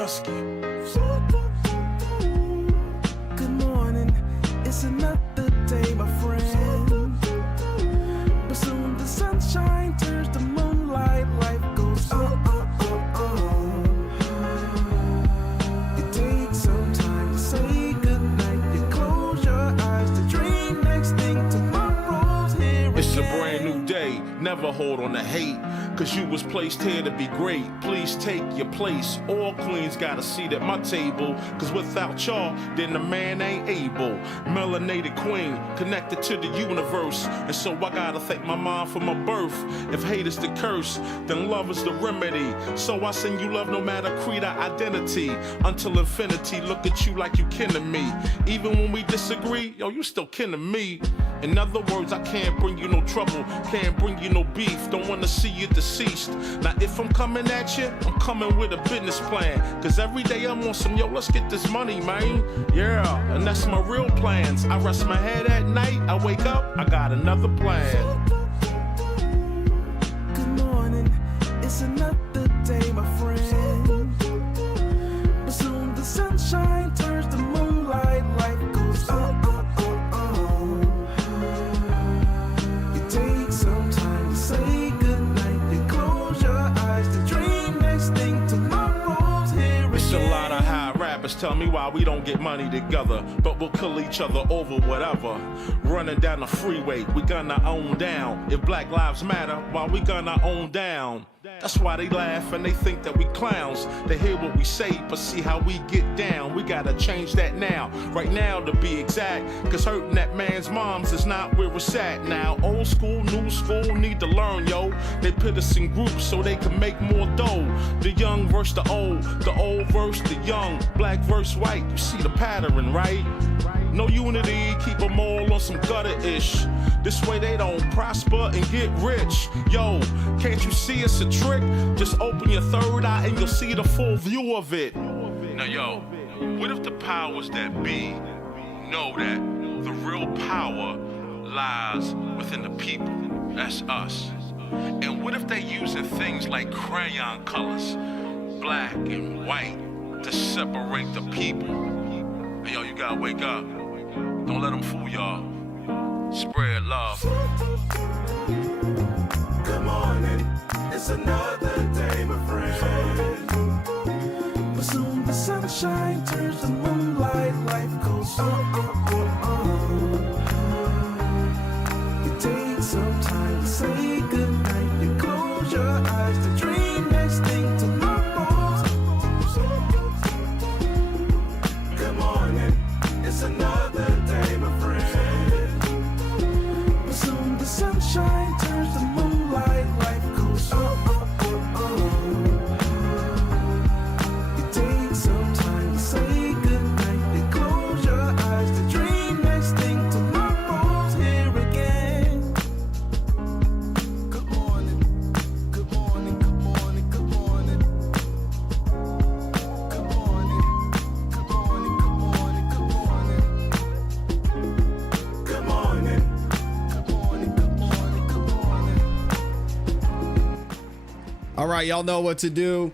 husky. Good morning, it's another day, my friend. But soon the sunshine turns to moonlight, life goes You take some time to say goodnight, you close your eyes to dream next thing tomorrow's here. It's a brand new day, never hold on to hate, cause you was placed here to be great. Please take your place, all queens got a seat at my table, cause without y'all, then the man ain't able. Melanated queen, connected to the universe, and so I gotta thank my mom for my birth. If hate is the curse, then love is the remedy. So I send you love no matter creed or identity, until infinity, look at you like you kin to me. Even when we disagree, yo, you still kin to me. In other words, I can't bring you no trouble, can't bring you no beef, don't wanna see you deceased. Now if I'm coming at you, I'm coming with a business plan, cause every day I'm on some, yo, let's get this money, man. Yeah, and that's my real plans. I rest my head at night, I wake up, I got another plan. Good morning, it's another day, my friend. But soon the sunshine turns to moonlight, life goes You take some time to say goodnight, you close your eyes to dream next thing tomorrow's here again. It's a lot of high rappers tell me why we don't get money together, but we'll kill each other over whatever. Running down the freeway, we gonna own down. If Black Lives Matter, why we gonna own down? That's why they laugh and they think that we clowns. They hear what we say, but see how we get down. We gotta change that now, right now to be exact, cause hurting that man's moms is not where it's at now. Old school, new school need to learn, yo. They put us in groups so they can make more dough. The young versus the old versus the young, black versus white, you see the pattern, right? No unity, keep them all on some gutter-ish. This way they don't prosper and get rich. Yo, can't you see it's a trick? Just open your third eye and you'll see the full view of it. Now yo, what if the powers that be know that the real power lies within the people? That's us. And what if they using things like crayon colors, black and white, to separate the people? Hey, yo, you gotta wake up. Don't let them fool y'all. Spread love. Good morning, it's another day, my friend. But soon the sunshine turns to moonlight, life goes You take some time to say goodnight, you close your eyes to dream next thing tomorrow. Good morning, it's another day, my friend. But soon the sunshine turns to moonlight, life goes You take some time to say goodnight, you close your eyes to dream next thing tomorrow's here again. Good morning, good morning, good morning, good morning. Good morning, good morning, good morning, good morning. Good morning, good morning, good morning, good morning. All right, y'all know what to do.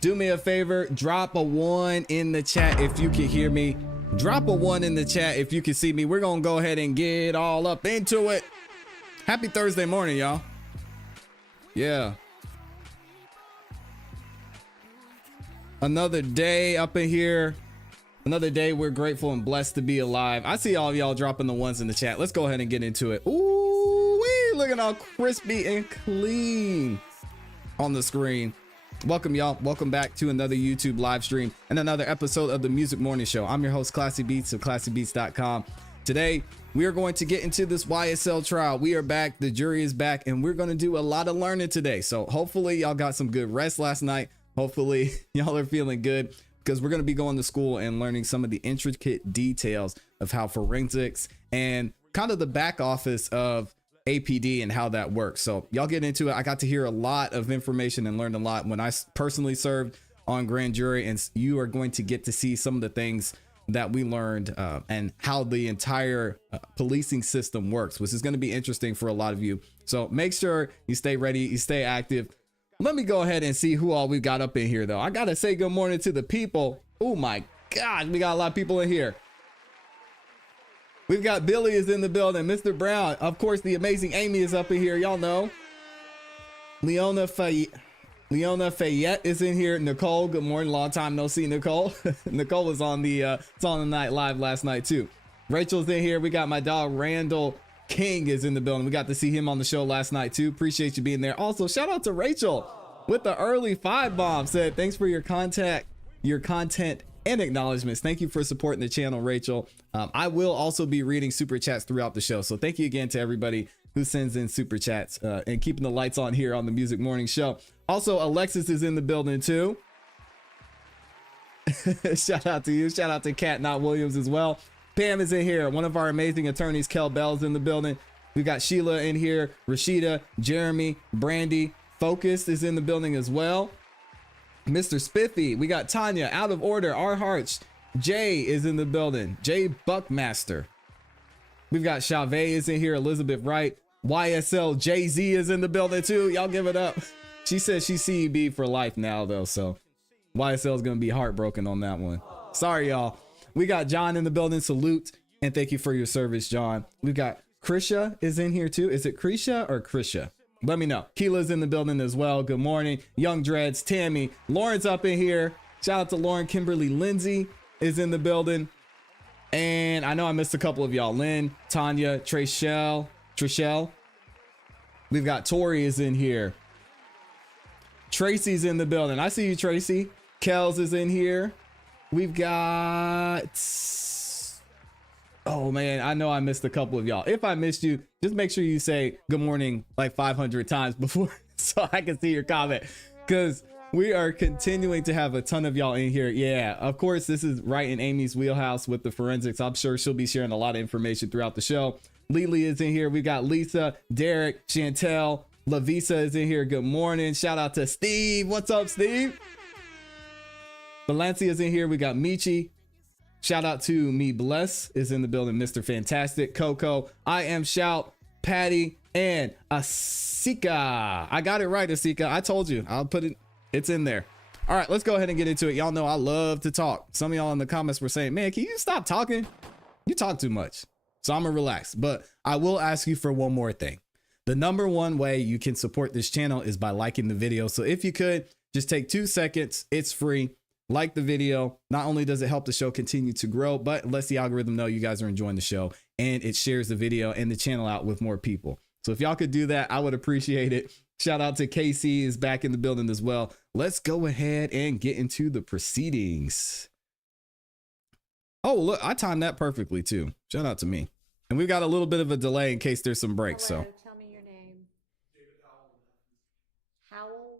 Do me a favor, drop a 1 in the chat if you can hear me. Drop a 1 in the chat if you can see me. We're gonna go ahead and get all up into it. Happy Thursday morning, y'all. Yeah. Another day up in here. Another day we're grateful and blessed to be alive. I see all of y'all dropping the 1s in the chat. Let's go ahead and get into it. Ooh, wee, looking all crispy and clean on the screen. Welcome, y'all. Welcome back to another YouTube live stream and another episode of the Music Morning Show. I'm your host, ClassE Beats of ClassEbeats.com. Today, we are going to get into this YSL trial. We are back. The jury is back, and we're going to do a lot of learning today. So hopefully y'all got some good rest last night. Hopefully y'all are feeling good, because we're going to be going to school and learning some of the intricate details of how forensics and kind of the back office of APD and how that works. So y'all get into it. I got to hear a lot of information and learned a lot when I personally served on grand jury, and you are going to get to see some of the things that we learned and how the entire policing system works, which is going to be interesting for a lot of you. So make sure you stay ready, you stay active. Let me go ahead and see who all we got up in here, though. I gotta say good morning to the people. Oh my God, we got a lot of people in here. We've got Billy is in the building. Mr. Brown, of course, the amazing Amy is up in here. Y'all know. Leona Fayette is in here. Nicole, good morning. Long time no see, Nicole. Nicole was on the Night Live last night too. Rachel's in here. We got my dog Randall King is in the building. We got to see him on the show last night too. Appreciate you being there. Also, shout out to Rachel with the early 5 bomb. Said thanks for your content and acknowledgments. Thank you for supporting the channel, Rachel. I will also be reading super chats throughout the show. So thank you again to everybody who sends in super chats and keeping the lights on here on the Music Morning Show. Also, Alexis is in the building too. Shout out to you. Shout out to Kat Not Williams as well. Pam is in here. One of our amazing attorneys, Kel Bell's in the building. We got Sheila in here. Rashida, Jeremy, Brandy, Focus is in the building as well. Mr. Spiffy. We got Tanya, Out of Order, Our Hearts. Jay is in the building. Jay Buckmaster. We've got Chavez is in here. Elizabeth Wright. YSL Jay-Z is in the building too. Y'all give it up. She says she's CEB for life now though, so YSL is gonna be heartbroken on that one. Sorry y'all. We got John in the building. Salute and thank you for your service, John. We've got Krisha is in here too. Is it Krisha or Krisha? Let me know. Keela's in the building as well. Good morning. Young Dreads, Tammy, Lauren's up in here. Shout out to Lauren. Kimberly Lindsay is in the building. And I know I missed a couple of y'all. Lynn, Tanya, Trishelle. We've got Tori is in here. Tracy's in the building. I see you, Tracy. Kels is in here. We've got... Oh man, I know I missed a couple of y'all. If I missed you, just make sure you say good morning like 500 times before so I can see your comment, because we are continuing to have a ton of y'all in here. Yeah, of course, this is right in Amy's wheelhouse with the forensics. I'm sure she'll be sharing a lot of information throughout the show. Lily is in here. We got Lisa, Derek, Chantel, Lavisa is in here. Good morning. Shout out to Steve. What's up, Steve? Valencia is in here. We got Michi. Shout out to Me Bless is in the building. Mr. Fantastic, Coco, I Am Shout, Patty, and Asika. I got it right, Asika. I told you. I'll put it. It's in there. All right, let's go ahead and get into it. Y'all know I love to talk. Some of y'all in the comments were saying, man, can you stop talking? You talk too much. So I'm gonna relax. But I will ask you for one more thing. The number one way you can support this channel is by liking the video. So if you could just take 2 seconds, it's free. Like the video. Not only does it help the show continue to grow, but it lets the algorithm know you guys are enjoying the show, and it shares the video and the channel out with more people. So if y'all could do that, I would appreciate it. Shout out to KC is back in the building as well. Let's go ahead and get into the proceedings. Oh, look, I timed that perfectly too. Shout out to me. And we've got a little bit of a delay in case there's some breaks. Hello, So tell me your name. Howell.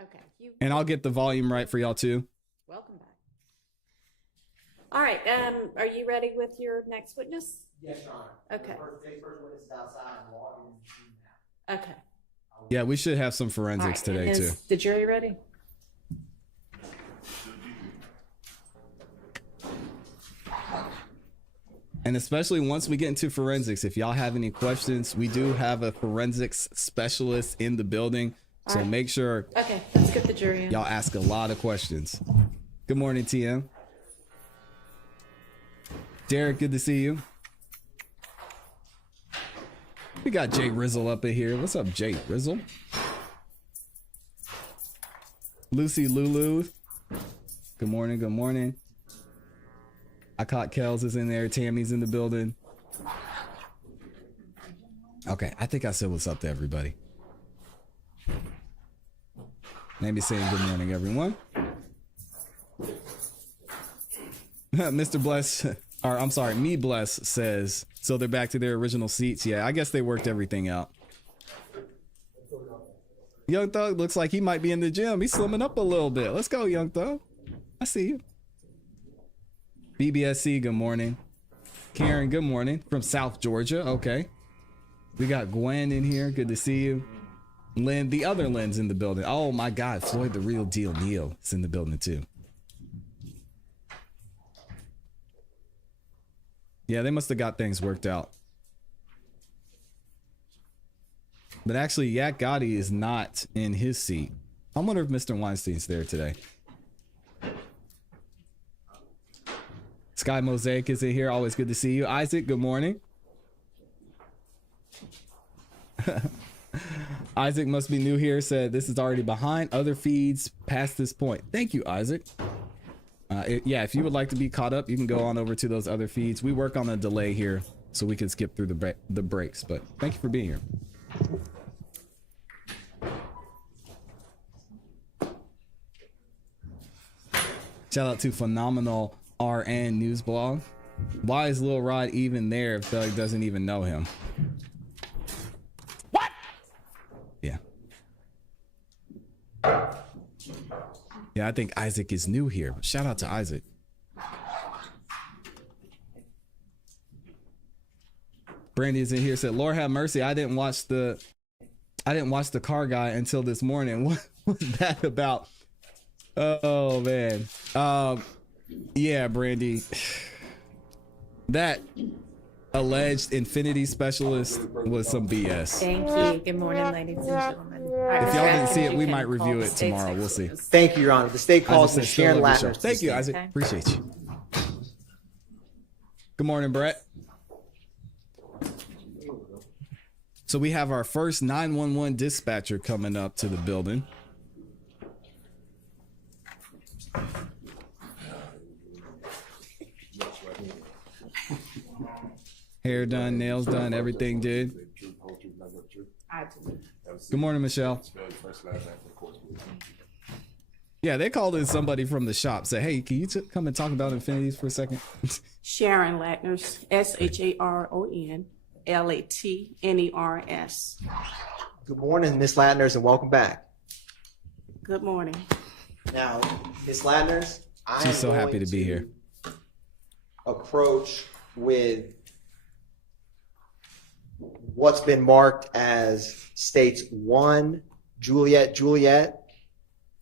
Okay. and I'll get the volume right for y'all too. Welcome back. All right. Are you ready with your next witness? Yes, Your Honor. Okay. The first witness is outside and logging in now. Okay. Yeah, we should have some All forensics right. today And too. is the jury ready? And especially once we get into forensics, if y'all have any questions, we do have a forensics specialist in the building. So Alright. make sure Okay. Let's get the jury in. y'all ask a lot of questions. Good morning, TM. Derek, good to see you. We got Jay Rizzle up in here. What's up, Jay Rizzle? Lucy Lulu. Good morning, good morning. I caught Kels is in there. Tammy's in the building. Okay, I think I said what's up to everybody. Maybe saying good morning, everyone. Mr. Bless, or I'm sorry, Me Bless says, so they're back to their original seats. Yeah, I guess they worked everything out. Young Thug looks like he might be in the gym. He's slimming up a little bit. Let's go, Young Thug. I see you. BBSC, good morning. Karen, good morning. From South Georgia. Okay. We got Gwen in here. Good to see you. Lynn, the other Lynn's in the building. Oh my God, Floyd the Real Deal Neil is in the building too. Yeah, they must have got things worked out. But actually, Yak Gotti is not in his seat. I wonder if Mr. Weinstein's there today. Sky Mosaic is in here. Always good to see you. Isaac, good morning. Isaac must be new here. Said this is already behind other feeds past this point. Thank you, Isaac. Yeah, if you would like to be caught up, you can go on over to those other feeds. We work on a delay here, so we can skip through the breaks. But thank you for being here. Shout out to Phenomenal RN News Blog. Why is Lil Rod even there if Doug doesn't even know him? What? Yeah. Yeah, I think Isaac is new here. But shout out to Isaac. Brandy is in here. Said, "Lord have mercy. I didn't watch the car guy until this morning." What was that about? Oh man. Yeah, Brandy. That alleged infinity specialist was some BS. Thank you. Good morning, ladies and gentlemen. If y'all didn't see it, we might review it tomorrow. We'll see. Thank you, Your Honor. The state calls Ms. Sharon Latner. Thank you, Isaac. Okay. Appreciate you. Good morning, Brett. So we have our first 911 dispatcher coming up to the building. Hair done, nails done, everything did. Good morning, Michelle. Yeah, they called in somebody from the shop. Said, "Hey, can you come and talk about Infinities for a second?" Sharon Latners, SharonLatners. Good morning, Ms. Latners, and welcome back. Good morning. Now, Ms. Latners, I am She's so happy going to be here. Approach with what's been marked as states 1 Juliet Juliet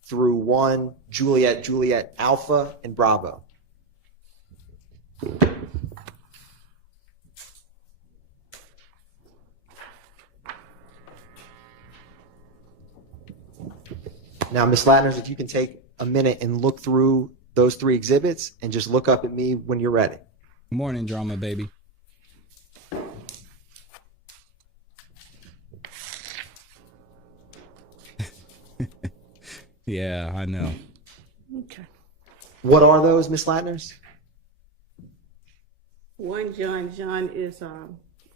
through 1 Juliet Juliet Alpha and Bravo. Now, Ms. Latners, if you can take a minute and look through those 3 exhibits and just look up at me when you're ready. Morning, drama baby. Yeah, I know. Okay. What are those, Ms. Latners? 1 John is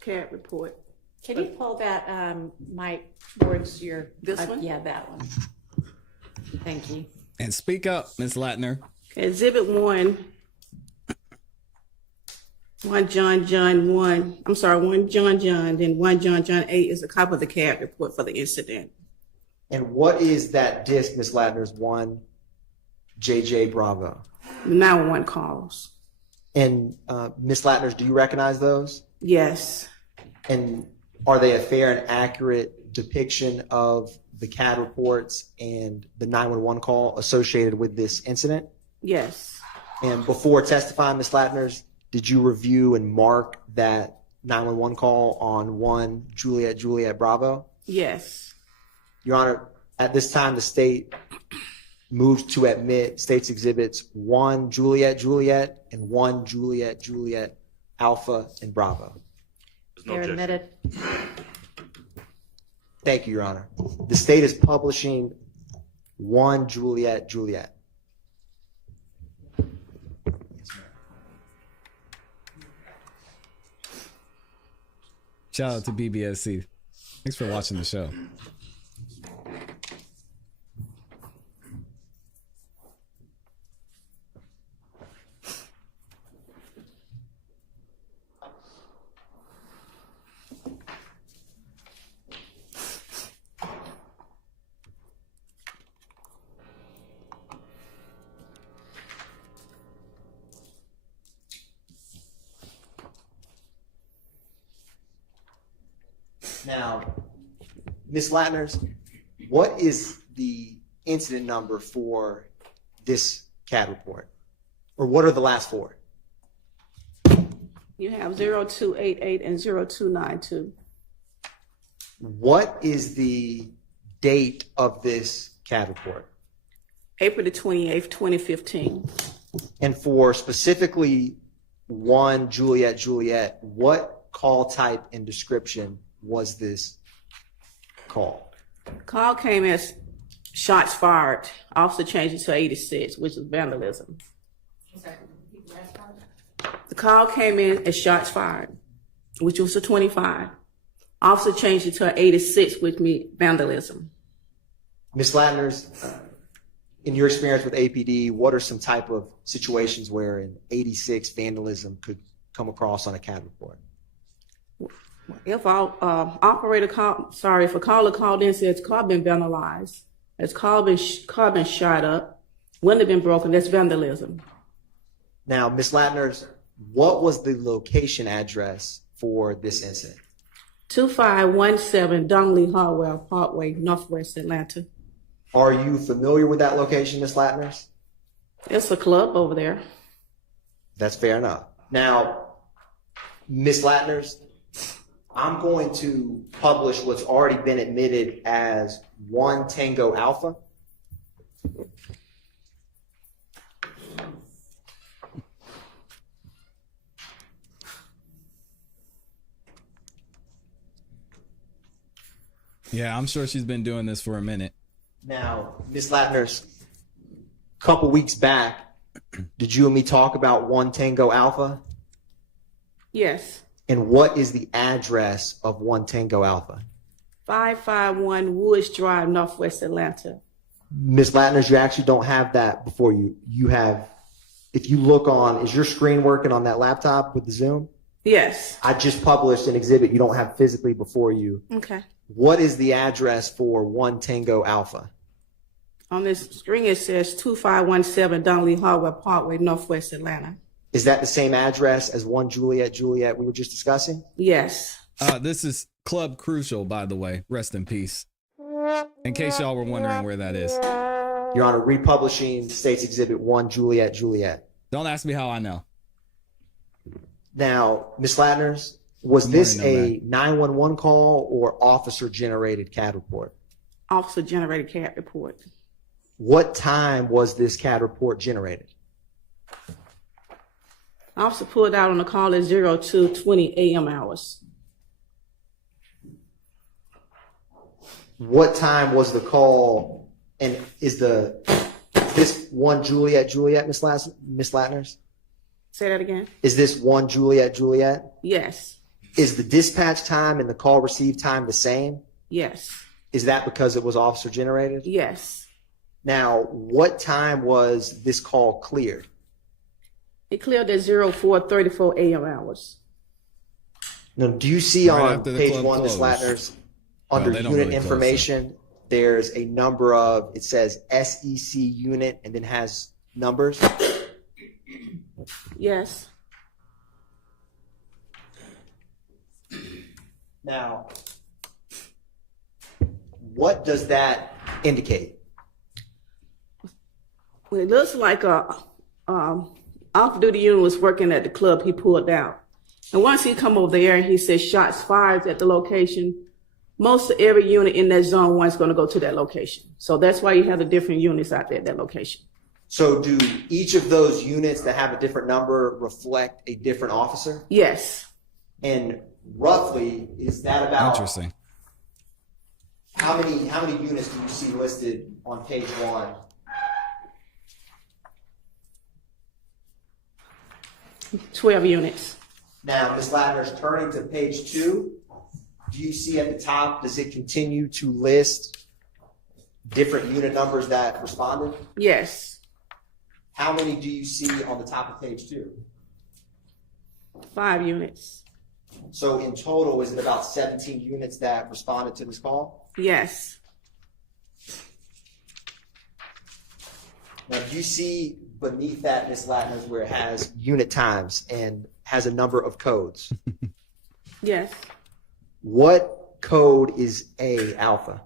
CAD report. Can you pull that mic towards your This one? Yeah, that one. Thank you. And speak up, Miss Latner. Exhibit 1. 1 John 1. I'm sorry, 1 John, then 1 John 8 is a copy of the CAD report for the incident. And what is that disc, Ms. Latner's 1 JJ Bravo? 911 calls. And Ms. Latner's, do you recognize those? Yes. And are they a fair and accurate depiction of the CAD reports and the 911 call associated with this incident? Yes. And before testifying, Ms. Latner's, did you review and mark that 911 call on 1 Juliet Juliet Bravo? Yes. Your Honor, at this time, the state moved to admit states exhibits 1 Juliet Juliet and 1 Juliet Juliet Alpha and Bravo. You're admitted. Thank you, Your Honor. The state is publishing 1 Juliet Juliet. Shout out to BBSC. Thanks for watching the show. Now, Ms. Latners, what is the incident number for this CAD report? Or what are the last 4? You have 0288 and 0292. What is the date of this CAD report? April the 28th, 2015. And for specifically 1 Juliet Juliet, what call type and description was this call? Call came as shots fired. Officer changed it to 86, which is vandalism. The call came in as shots fired, which was a 25. Officer changed it to 86, which means vandalism. Ms. Latners, in your experience with APD, what are some type of situations where an 86 vandalism could come across on a CAD report? If our if a caller called in and says car been vandalized, its car been shot up, window been broken, that's vandalism. Now, Ms. Latners, what was the location address for this incident? 2517 Dongley Harwell Parkway, Northwest Atlanta. Are you familiar with that location, Ms. Latners? It's a club over there. That's fair enough. Now, Ms. Latners, I'm going to publish what's already been admitted as 1 Tango Alpha. Yeah, I'm sure she's been doing this for a minute. Now, Ms. Latners, a couple weeks back, did you and me talk about 1 Tango Alpha? Yes. And what is the address of 1 Tango Alpha? 551 Woods Drive, Northwest Atlanta. Ms. Latners, you actually don't have that before you. You have, if you look on, is your screen working on that laptop with the Zoom? Yes. I just published an exhibit you don't have physically before you. Okay. What is the address for 1 Tango Alpha? On this screen, it says 2517 Dongley Harwell Parkway, Northwest Atlanta. Is that the same address as 1 Juliet Juliet we were just discussing? Yes. This is Club Crucial, by the way. Rest in peace. In case y'all were wondering where that is. Your Honor, republishing State's Exhibit 1 Juliet Juliet. Don't ask me how I know. Now, Ms. Latners, was this a 911 call or officer-generated CAD report? Officer generated CAD report. What time was this CAD report generated? Officer pulled out on the call at 02:20 a.m. hours. What time was the call? And is this 1 Juliet Juliet, Ms. Latners? Say that again? Is this 1 Juliet Juliet? Yes. Is the dispatch time and the call received time the same? Yes. Is that because it was officer generated? Yes. Now, what time was this call cleared? It cleared at 04:34 a.m. hours. Now, do you see Right on after the page club 1, Ms. closed. Latners, Well, under they don't unit really close it. information, there's a number of, it says SEC unit and then has numbers? Yes. Now, what does that indicate? Well, it looks like off-duty unit was working at the club. He pulled out. And once he come over there and he says shots fired at the location, most of every unit in that zone 1 is going to go to that location. So that's why you have the different units out there at that location. So do each of those units that have a different number reflect a different officer? Yes. And roughly, is that about Interesting. how many units do you see listed on page 1? – 12 units. Now, Ms. Latners, turning to page 2, do you see at the top, does it continue to list different unit numbers that responded? Yes. How many do you see on the top of page 2? 5 units. So in total, is it about 17 units that responded to this call? Yes. Now, do you see beneath that, Ms. Latners, where it has unit times and has a number of codes? Yes. What code is A alpha?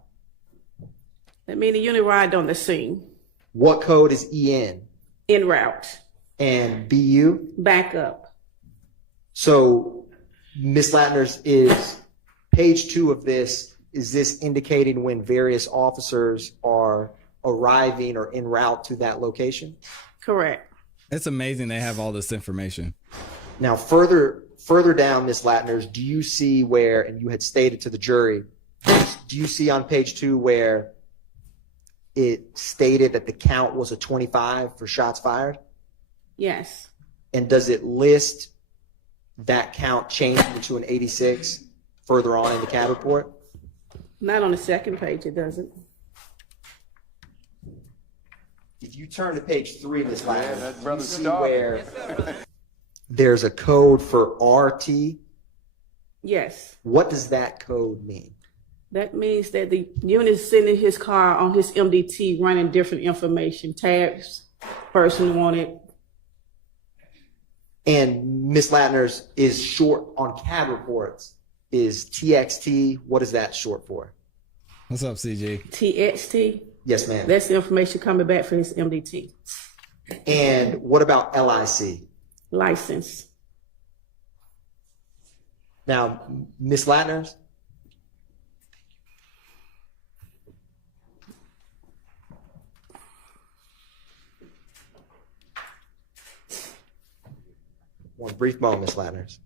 That means the unit arrived on the scene. What code is EN? En route. And BU? Back up. So, Ms. Latners, is page 2 of this is this indicating when various officers are arriving or en route to that location? Correct. It's amazing they have all this information. Now, further down, Ms. Latners, do you see where, and you had stated to the jury, do you see on page 2 where it stated that the count was a 25 for shots fired? Yes. And does it list that count changing to an 86 further on in the CAD report? Not on the second page, it doesn't. If you turn to page 3 of this line, you see where there's a code for RT. Yes. What does that code mean? That means that the unit is sitting in his car on his MDT running different information, tags, person wanted. And Ms. Latner's is short on CAD reports is TXT. What is that short for? What's up, CG? TXT. Yes, ma'am. That's the information coming back for his MDT. And what about LIC? License. Now, Ms. Latner's, one brief moment, Ms. Latner's.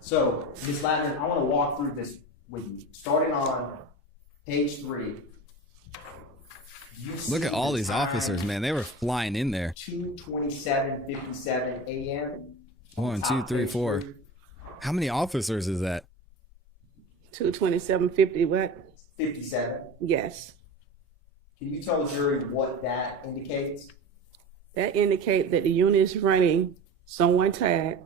So, Ms. Latner, I want to walk through this with you. Starting on page 3. Look at all these officers, man. They were flying in there. 2:27:57 a.m. 1, 2, 3, 4. How many officers is that? 22750 what? 57. Yes. Can you tell the jury what that indicates? That indicates that the unit is running someone tag.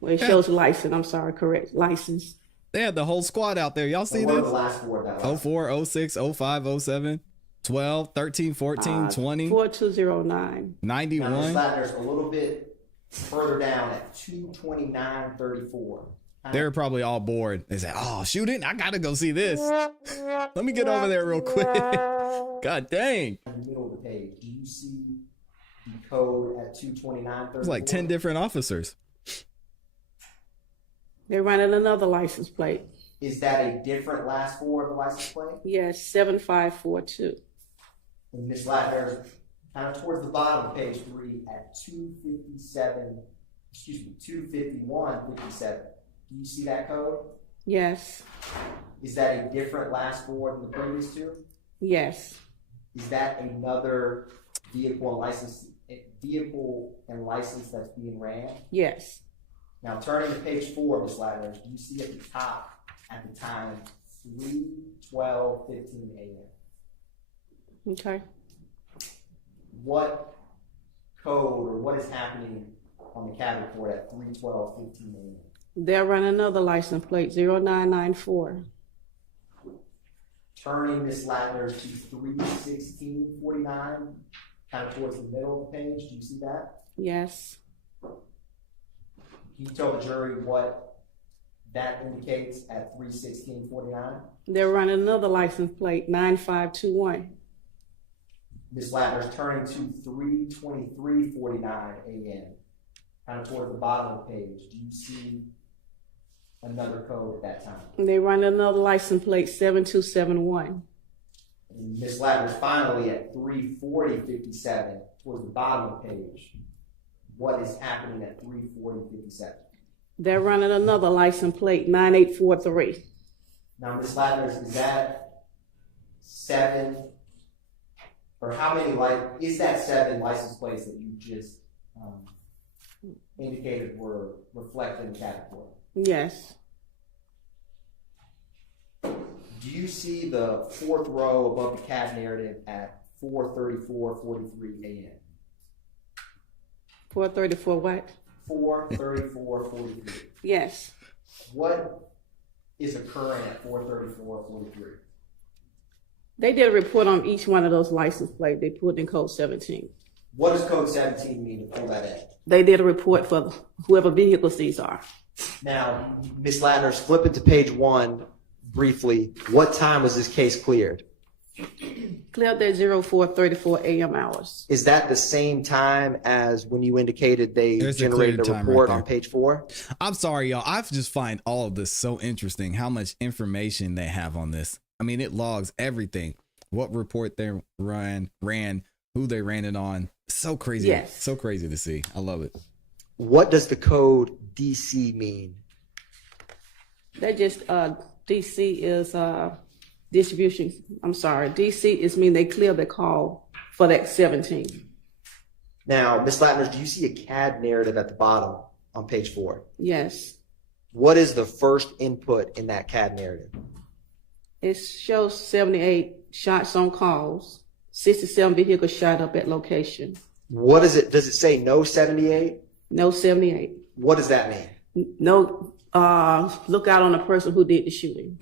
Well, it shows license. I'm sorry, correct. License. They had the whole squad out there. Y'all see What are the this? last 4 of that? last 04, 06, 05, 07, 12, 13, 14, 20, 4209. Now, Ms. 91. Latner's a little bit further down at 2:29:34. They were probably all bored. They said, oh, shoot it. I got to go see this. Let me get over there real quick. God dang. In the middle of the page, do you see the code at 2:29:34? It's like 10 different officers. They're running another license plate. Is that a different last 4 of the license plate? Yes, 7542. And Ms. Latner's kind of towards the bottom of page 3 at 2:51:57. Do you see that code? Yes. Is that a different last 4 than the previous 2? Yes. Is that another vehicle and license that's being ran? Yes. Now turning to page 4, Ms. Latner, do you see at the top at the time 3:12:15 a.m.? Okay. What code or what is happening on the CAD report at 3:12:15 a.m.? They're running another license plate, 0994. Turning Ms. Latner to 3:16:49, kind of towards the middle of the page. Do you see that? Yes. Can you tell the jury what that indicates at 3:16:49? They're running another license plate, 9521. Ms. Latner's turning to 3:23:49 a.m., kind of towards the bottom of the page. Do you see another code at that time? They run another license plate, 7271. And Ms. Latner's finally at 3:40:57 towards the bottom of the page. What is happening at 3:40:57? They're running another license plate, 9843. Now, Ms. Latner's, is that 7, or how many, is that 7 license plates that you just indicated were reflected in the CAD report? Yes. Do you see the 4th row above the CAD narrative at 4:34:43 a.m.? 434 what? 4:34:43. Yes. What is occurring at 4:34:43? They did a report on each one of those license plates. They put in code 17. What does code 17 mean to pull that in? They did a report for whoever vehicles these are. Now, Ms. Latner's flipping to page 1. briefly, what time was this case cleared? Cleared at 04:34 a.m. hours. Is that the same time as when you indicated they There's the generated a cleared time report right on there. page 4? I'm sorry, y'all. I just find all of this so interesting. How much information they have on this. I mean, it logs everything. What report they ran, who they ran it on. So crazy. Yes. So crazy to see. I love it. What does the code DC mean? That just DC is distribution. I'm sorry. DC is mean they clear the call for that 17. Now, Ms. Latner, do you see a CAD narrative at the bottom on page 4? Yes. What is the first input in that CAD narrative? It shows 78 shots on calls, 67 vehicles shot up at location. What is it? Does it say no 78? No 78. What does that mean? No look out on the person who did the shooting.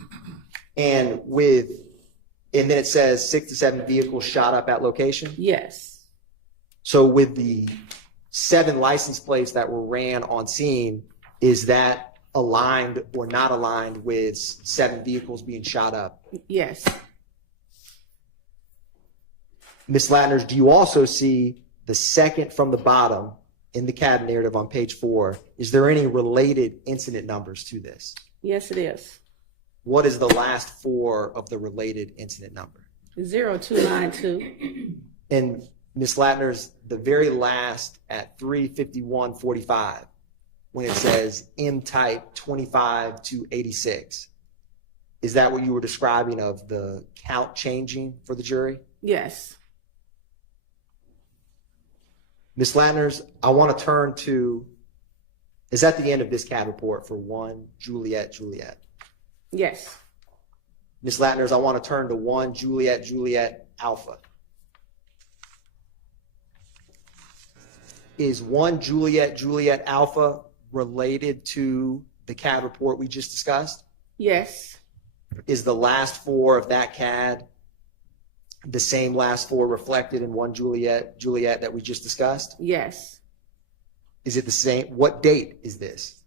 And then it says 6 to 7 vehicles shot up at location? Yes. So with the 7 license plates that were ran on scene, is that aligned or not aligned with 7 vehicles being shot up? Yes. Ms. Latner, do you also see the second from the bottom in the CAD narrative on page 4? Is there any related incident numbers to this? Yes, it is. What is the last 4 of the related incident number? 0292. And Ms. Latner's the very last at 3:51:45 when it says M type 25 to 86. Is that what you were describing of the count changing for the jury? Yes. Ms. Latner's, I want to turn to, is that the end of this CAD report for 1 Juliet Juliet? Yes. Ms. Latner's, I want to turn to 1 Juliet Juliet Alpha. Is 1 Juliet Juliet Alpha related to the CAD report we just discussed? Yes. Is the last 4 of that CAD the same last 4 reflected in 1 Juliet Juliet that we just discussed? Yes. Is it the same? What date is this?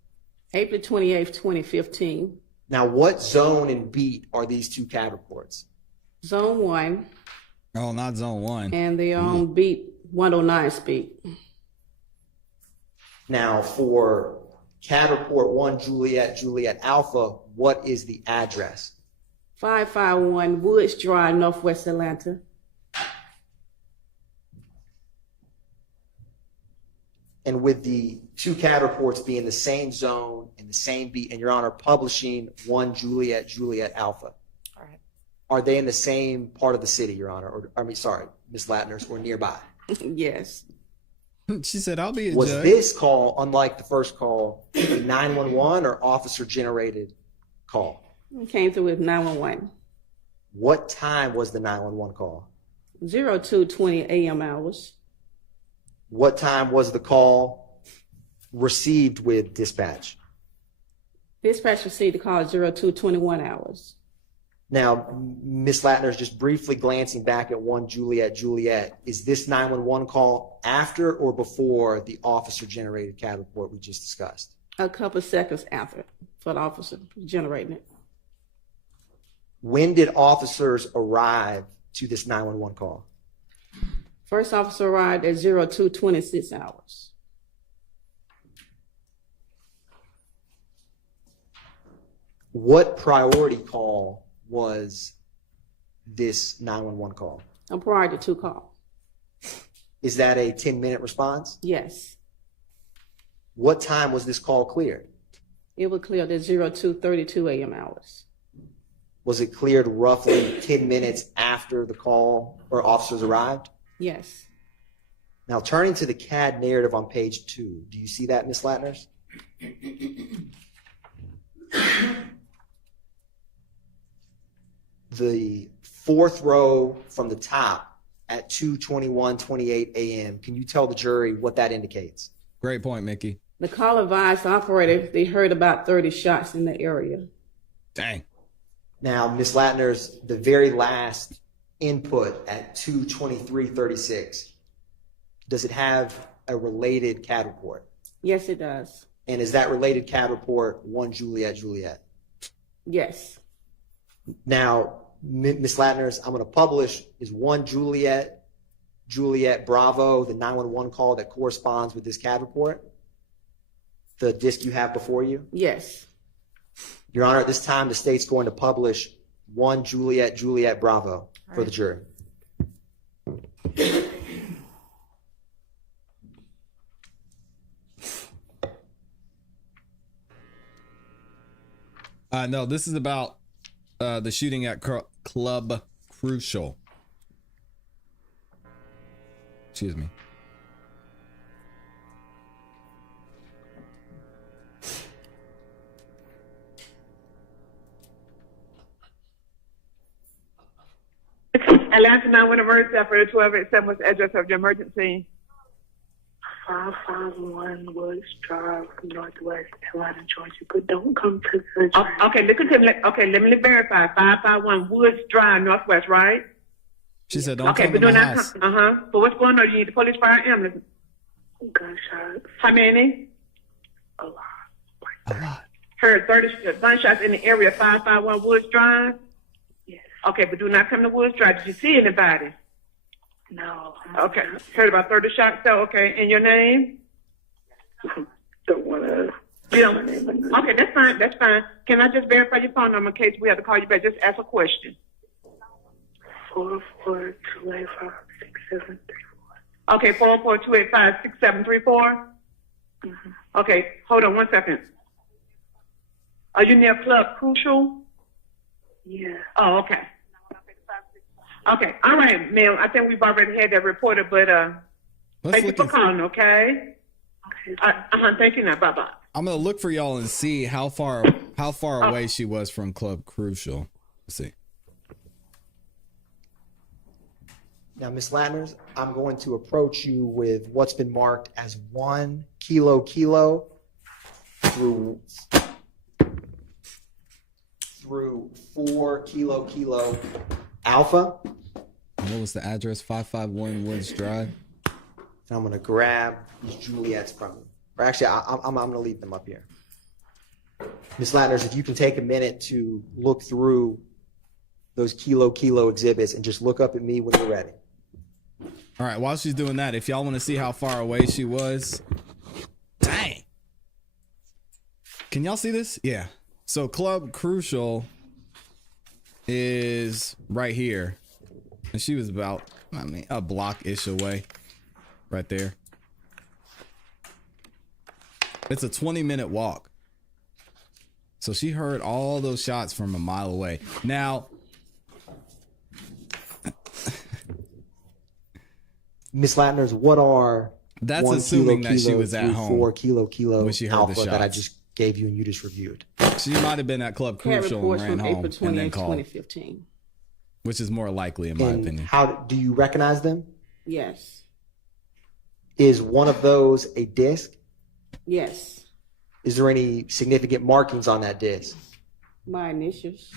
April 28th, 2015. Now, what zone and beat are these 2 CAD reports? Zone 1. Oh, not zone 1. And they're on beat 109 speed. Now, for CAD report 1 Juliet Juliet Alpha, what is the address? 551 Woods Drive, Northwest Atlanta. And with the 2 CAD reports being the same zone and the same beat, and Your Honor, publishing 1 Juliet Juliet Alpha, All right. are they in the same part of the city, Your Honor? Or, I mean, sorry, Ms. Latner's, or nearby? Yes. She said, I'll be a Was judge. this call, unlike the first call, a 911 or officer-generated call? It came through with 911. What time was the 911 call? 0220 a.m. hours. What time was the call received with dispatch? Dispatch received the call at 0221 hours. Now, Ms. Latner's just briefly glancing back at 1 Juliet Juliet. Is this 911 call after or before the officer-generated CAD report we just discussed? A couple seconds after for the officer generating it. When did officers arrive to this 911 call? First officer arrived at 0226 hours. What priority call was this 911 call? A prior to call. Is that a 10-minute response? Yes. What time was this call cleared? It was cleared at 0232 a.m. hours. Was it cleared roughly 10 minutes after the call or officers arrived? Yes. Now, turning to the CAD narrative on page 2, do you see that, Ms. Latners? The 4th row from the top at 2:21:28 a.m. Can you tell the jury what that indicates? Great point, Mickey. The call advised the operator they heard about 30 shots in the area. Dang. Now, Ms. Latners, the very last input at 2:23:36, does it have a related CAD report? Yes, it does. And is that related CAD report 1 Juliet Juliet? Yes. Now, Ms. Latners, I'm going to publish is 1 Juliet Bravo, the 911 call that corresponds with this CAD report, the disc you have before you. Yes. Your Honor, at this time, the state's going to publish 1 Juliet Bravo for the jury. No, this is about the shooting at Club Crucial. Excuse me. Atlanta 911 emergency operator 1287, what's the address of the emergency? 551 Woods Drive, Northwest Atlanta, Georgia. But don't come to the Okay, let me verify. 551 Woods Drive, Northwest, right? She said, "Don't Okay, come but to my doing house." that. But what's going on? You need the police, fire, ambulance. gunshots. How many? A lot. A lot. Heard 30 gunshots in the area of 551 Woods Drive. Yes. Okay, but do not come to Woods Drive. Did you see anybody? No. Okay. Heard about 30 shots. So, okay. And your name? Don't want to. You don't. Okay, that's fine. That's fine. Can I just verify your phone number in case we have to call you back? Just ask a question. 442856734. Okay, 442856734. Okay, hold on 1 second. Are you near Club Crucial? Yeah. Oh, okay. Okay, all right, ma'am. I think we've already had that reported, but thank you for calling. Okay. Thank you. Now, bye bye. I'm gonna look for y'all and see how far away she was from Club Crucial. Let's see. Now, Ms. Latners, I'm going to approach you with what's been marked as 1 kilo through 4 kilo alpha. What was the address? 551 Woods Drive. And I'm going to grab these Juliets from you. Or actually, I'm going to leave them up here. Ms. Latners, if you can take a minute to look through those kilo exhibits and just look up at me when you're ready. All right, while she's doing that, if y'all want to see how far away she was. Dang. Can y'all see this? Yeah. So Club Crucial is right here. And she was about, a block-ish away. Right there. It's a 20-minute walk. So she heard all those shots from a mile away. Now, Ms. Latners, what are that's 1 assuming that she kilo was at through home 4 kilo when she heard the alpha that I shots. just gave you and you just reviewed? She might have been at Club CAD Crucial and reports ran from home April and then 28, called, 2015. which is more likely in my And opinion. how do you recognize them? Yes. Is one of those a disc? Yes. Is there any significant markings on that disc? My initials.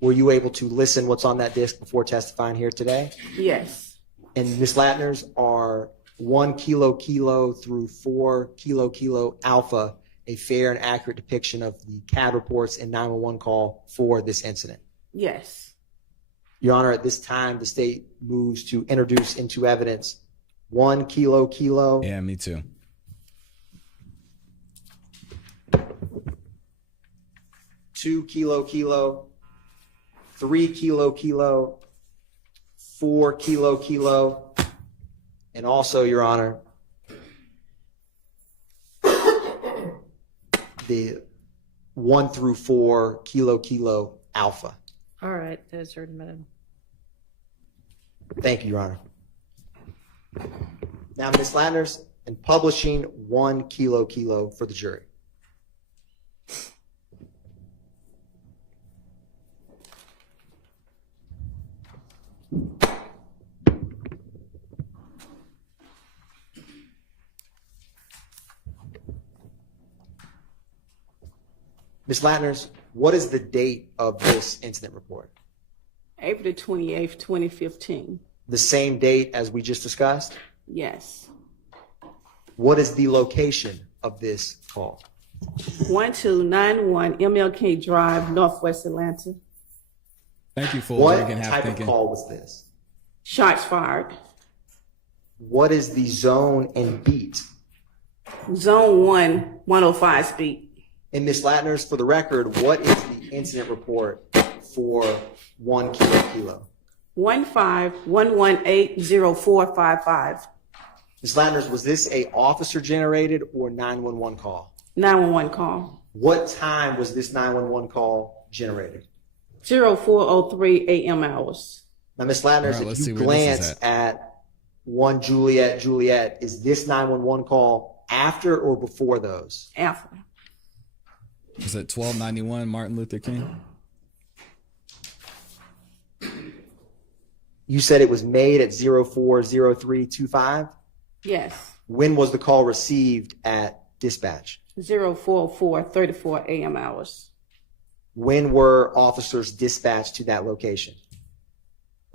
Were you able to listen what's on that disc before testifying here today? Yes. And Ms. Latners, are 1 kilo through 4 kilo alpha a fair and accurate depiction of the CAD reports and 911 call for this incident? Yes. Your Honor, at this time, the state moves to introduce into evidence 1 kilo. Yeah, me too. 2 kilo, 3 kilo, 4 kilo, and also, Your Honor, the 1 through 4 kilo alpha. All right, those are admitted. Thank you, Your Honor. Now, Ms. Latners, in publishing 1 kilo for the jury. Ms. Latners, what is the date of this incident report? April 28th, 2015. The same date as we just discussed? Yes. What is the location of this call? 1291 MLK Drive, Northwest Atlanta. Thank you for What making half type thinking. of call was this? Shots fired. What is the zone and beat? Zone 1, 105 speed. And Ms. Latners, for the record, what is the incident report for 1 kilo? 151180455. Ms. Latners, was this a officer generated or 911 call? 911 call. What time was this 911 call generated? 0403 a.m. hours. Now, Ms. Latners, All right, let's if see you where this is glance at 1 Juliet, is this 911 call after or before those? After. Was it 1291 Martin Luther King? You said it was made at 040325? Yes. When was the call received at dispatch? 0404 a.m. hours. When were officers dispatched to that location?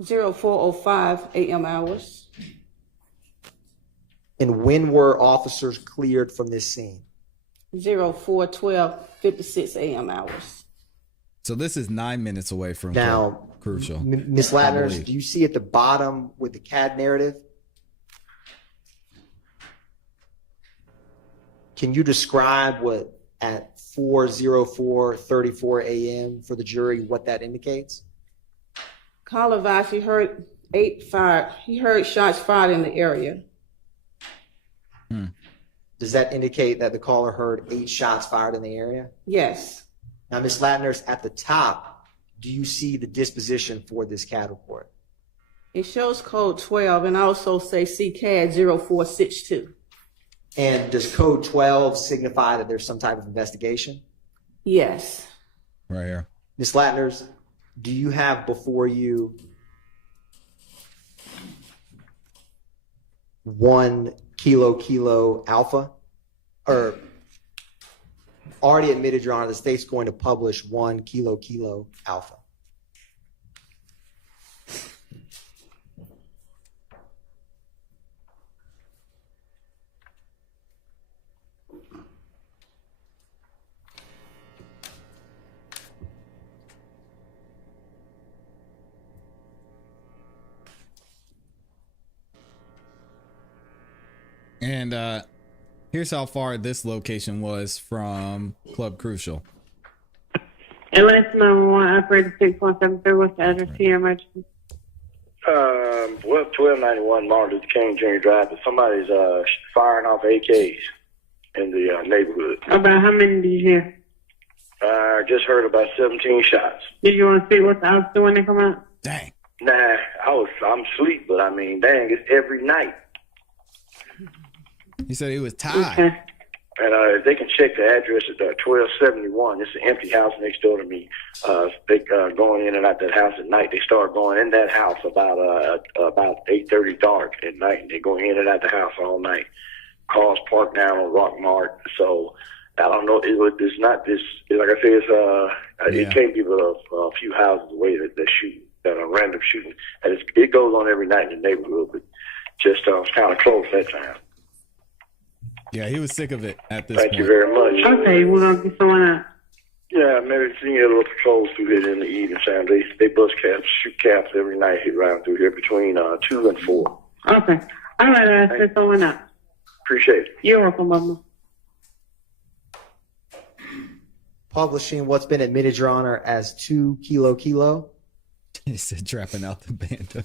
0405 a.m. hours. And when were officers cleared from this scene? 0412 56 a.m. hours. So this is 9 minutes away from Now, Crucial. Ms. I Latners, believe. do you see at the bottom with the CAD narrative? Can you describe what at 4:04:34 a.m. for the jury, what that indicates? Caller advised he heard he heard shots fired in the area. Does that indicate that the caller heard 8 shots fired in the area? Yes. Now, Ms. Latners, at the top, do you see the disposition for this CAD report? It shows code 12 and also say CCAD 0462. And does code 12 signify that there's some type of investigation? Yes. Right here. Ms. Latners, do you have before you 1 kilo alpha? Or already admitted, Your Honor, the state's going to publish 1 kilo alpha. And here's how far this location was from Club Crucial. LS number 1, operator 6173, what's the address to your emergency? Well, 1291 Martin Luther King Jr. Drive, but somebody's firing off AKs in the neighborhood. About how many did you hear? I just heard about 17 shots. Did you want to see what the officer when they come out? Dang. Nah, I'm asleep, but I mean, dang, it's every night. He said he was tired. Okay. And they can check the address at 1271. It's an empty house next door to me. They going in and out that house at night. They start going in that house about 8:30 dark at night, and they go in and out the house all night. Cars parked down on Rock Mart. So I don't know. It's not this. Like I said, it can't be but a few houses away that they're shooting, that are random shooting, and it goes on every night in the neighborhood. But just it's kind of close that time. Yeah, he was sick of it at this Thank point. you very much. Okay, we're going to get someone out. Yeah, maybe see a little patrols through here in the evening time. They bust caps, shoot caps every night hit around through here between 2 and 4. Okay. All right, I'll send someone out. Appreciate it. You're welcome, Mama. Publishing what's been admitted, Your Honor, as 2 kilo. He said trapping out the band,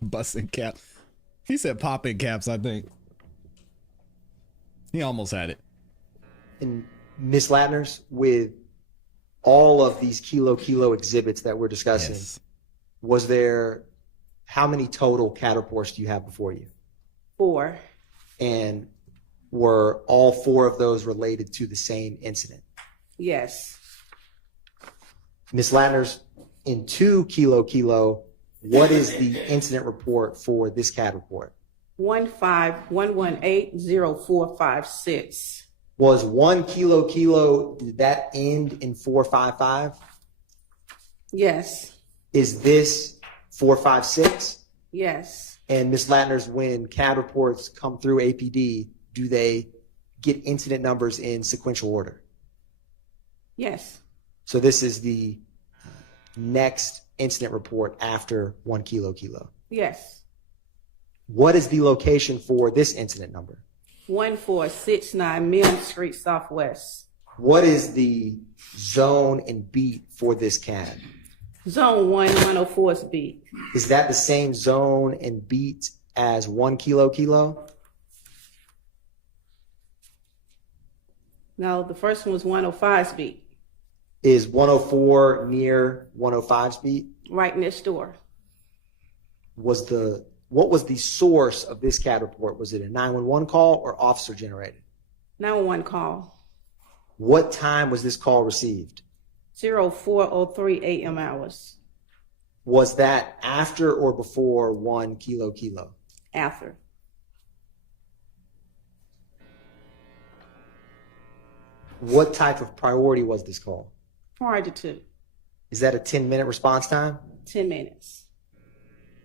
busting cap. He said popping caps, I think. He almost had it. And Ms. Latners, with all of these kilo exhibits that we're discussing, Yes. was there, how many total CAD reports do you have before you? 4. And were all 4 of those related to the same incident? Yes. Ms. Latners, in 2 kilo, what is the incident report for this CAD report? 151180456. Was 1 kilo, did that end in 455? Yes. Is this 456? Yes. And Ms. Latners, when CAD reports come through APD, do they get incident numbers in sequential order? Yes. So this is the next incident report after 1 kilo kilo? Yes. What is the location for this incident number? 1469 Mill Street Southwest. What is the zone and beat for this CAD? Zone 1, 104's beat. Is that the same zone and beat as 1 kilo kilo? No, the first one was 105's beat. Is 104 near 105's beat? Right next door. What was the source of this CAD report? Was it a 911 call or officer generated? 911 call. What time was this call received? 04:03 a.m. hours. Was that after or before 1 kilo kilo? After. What type of priority was this call? Prior to 2. Is that a 10-minute response time? 10 minutes.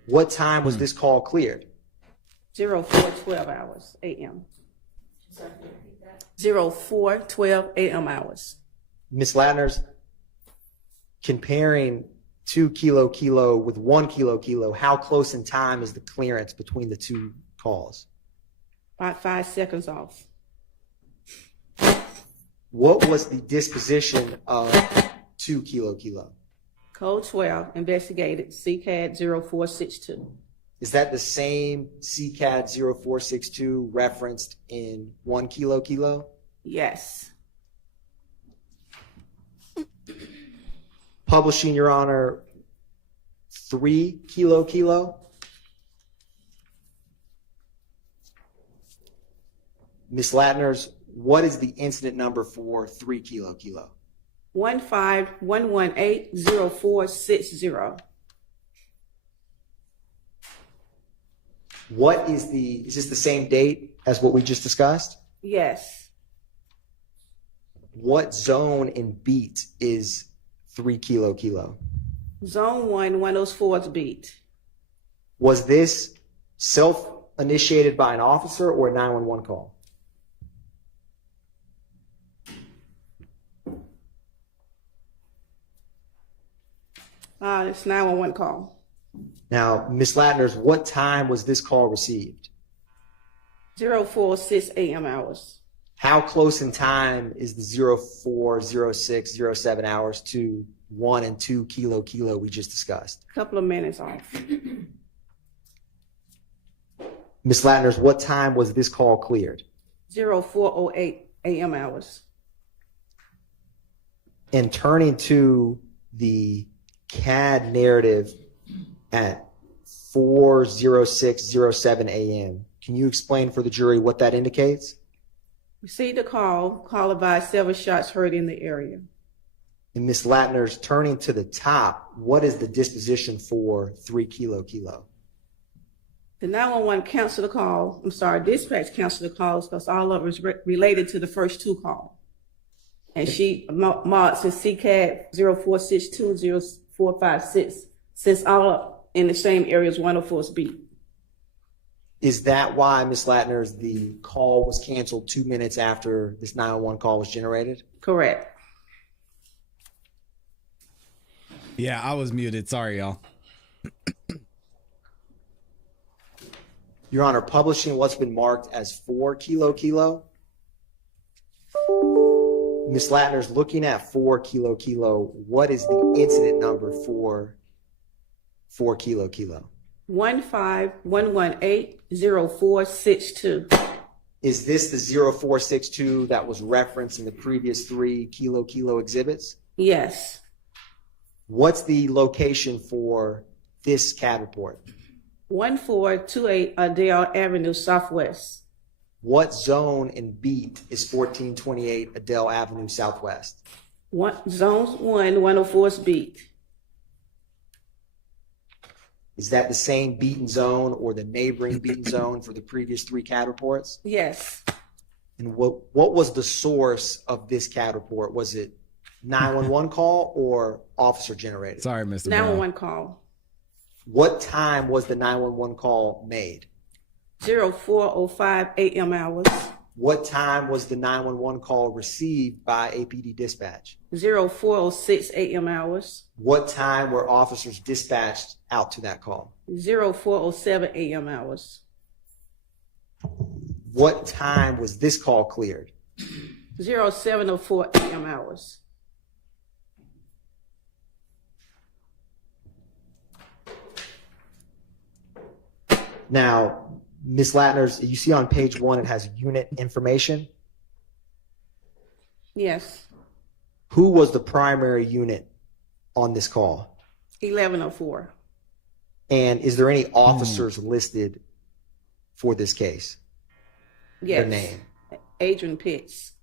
What time was this call cleared? 04:12 hours a.m. 04:12 a.m. hours. Ms. Latners, comparing 2 kilo kilo with 1 kilo kilo, how close in time is the clearance between the two calls? About 5 seconds off. What was the disposition of 2 kilo kilo? Code 12, investigated CCAD 0462. Is that the same CCAD 0462 referenced in 1 kilo kilo? Yes. Publishing, Your Honor, 3 kilo kilo? Ms. Latners, what is the incident number for 3 kilo kilo? 151180460. Is this the same date as what we just discussed? Yes. What zone and beat is 3 kilo kilo? Zone 1, 104's beat. Was this self-initiated by an officer or a 911 call? It's 911 call. Now, Ms. Latners, what time was this call received? 04:06 a.m. hours. How close in time is the 04, 06, 07 hours to 1 and 2 kilo kilo we just discussed? A couple of minutes off. Ms. Latners, what time was this call cleared? 04:08 a.m. hours. And turning to the CAD narrative at 4:06:07 a.m., can you explain for the jury what that indicates? Received a call. Call advised several shots heard in the area. And Ms. Latners, turning to the top, what is the disposition for 3 kilo kilo? The 911 canceled the call. Dispatch canceled the calls because all of it was related to the first 2 calls. And she marked as CCAD 0462, 0456, since all in the same area as 104's beat. Is that why, Ms. Latners, the call was canceled 2 minutes after this 911 call was generated? Correct. Yeah, I was muted. Sorry, y'all. Your Honor, publishing what's been marked as 4 kilo kilo. Ms. Latners, looking at 4 kilo kilo, what is the incident number for 4 kilo kilo? 151180462. Is this the 0462 that was referenced in the previous 3 kilo kilo exhibits? Yes. What's the location for this CAD report? 1428 Adele Avenue Southwest. What zone and beat is 1428 Adele Avenue Southwest? Zones 1, 104's beat. Is that the same beaten zone or the neighboring beaten zone for the previous 3 CAD reports? Yes. And what was the source of this CAD report? Was it 911 call or officer generated? Sorry, Mr. 911 call. What time was the 911 call made? 04:05 a.m. hours. What time was the 911 call received by APD dispatch? 04:06 a.m. hours. What time were officers dispatched out to that call? 04:07 a.m. hours. What time was this call cleared? 07:04 a.m. hours. Now, Ms. Latners, you see on page 1, it has unit information. Yes. Who was the primary unit on this call? 11:04. And is there any officers listed for this case? Yes. Their name. Adrian Pitts.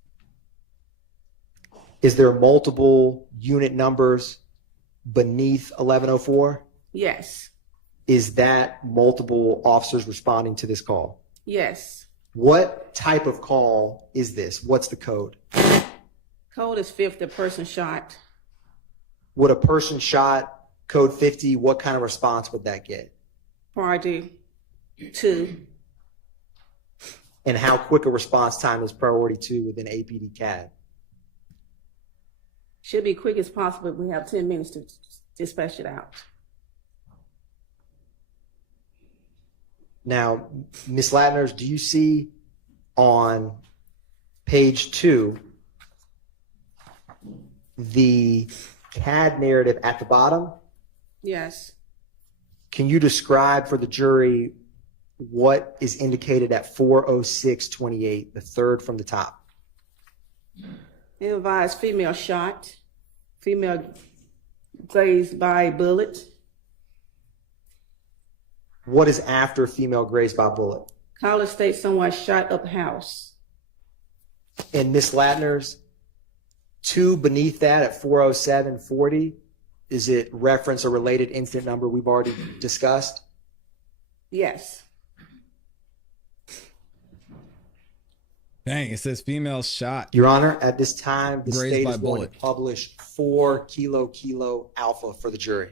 Is there multiple unit numbers beneath 1104? Yes. Is that multiple officers responding to this call? Yes. What type of call is this? What's the code? Code is 50, person shot. Would a person shot code 50, what kind of response would that get? Priority 2. And how quick a response time is priority 2 within APD CAD? Should be quick as possible. We have 10 minutes to dispatch it out. Now, Ms. Latners, do you see on page 2 the CAD narrative at the bottom? Yes. Can you describe for the jury what is indicated at 4:06:28, the third from the top? It advised female shot, female grazed by bullet. What is after female grazed by bullet? Caller states someone shot up house. And Ms. Latners, 2 beneath that at 4:07:40, is it reference a related incident number we've already discussed? Yes. Dang, it says female shot. Your Honor, at this time, the Grazed state by is going bullet. to publish 4 kilo alpha for the jury.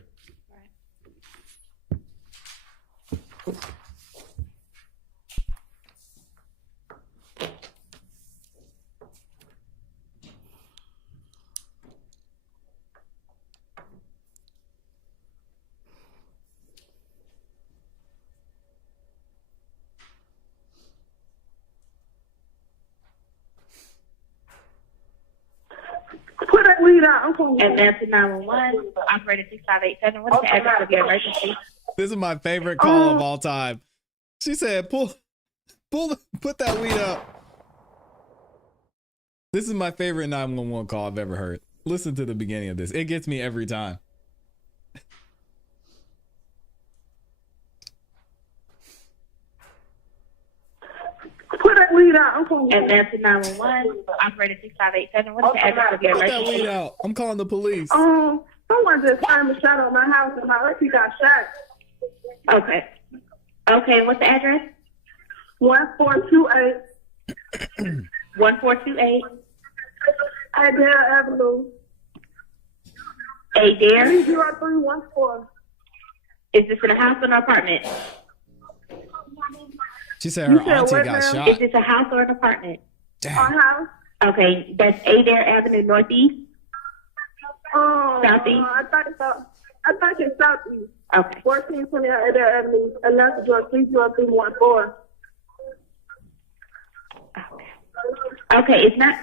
Put that weed out. I'm going Atlanta 911, operator 6587. What's the address of your emergency? This is my favorite call of all time. She said, put that weed up. This is my favorite 911 call I've ever heard. Listen to the beginning of this. It gets me every time. Put that weed out. I'm going Atlanta 911, operator 6587. What's the address of your Put that emergency? weed out. I'm calling the police. someone just fired a shot on my house and my auntie got shot. Okay. Okay, what's the address? 1428 1428 Adair Avenue. Adair? 30314. Is this in a house or an apartment? She said her auntie what got now? shot. Is this a house or an apartment? Damn. Our house. Okay, that's Adair Avenue Northeast? Southeast? I think it's Southeast. Okay. 1428 Adair Avenue, Atlanta, Georgia, 30314. Okay, it's not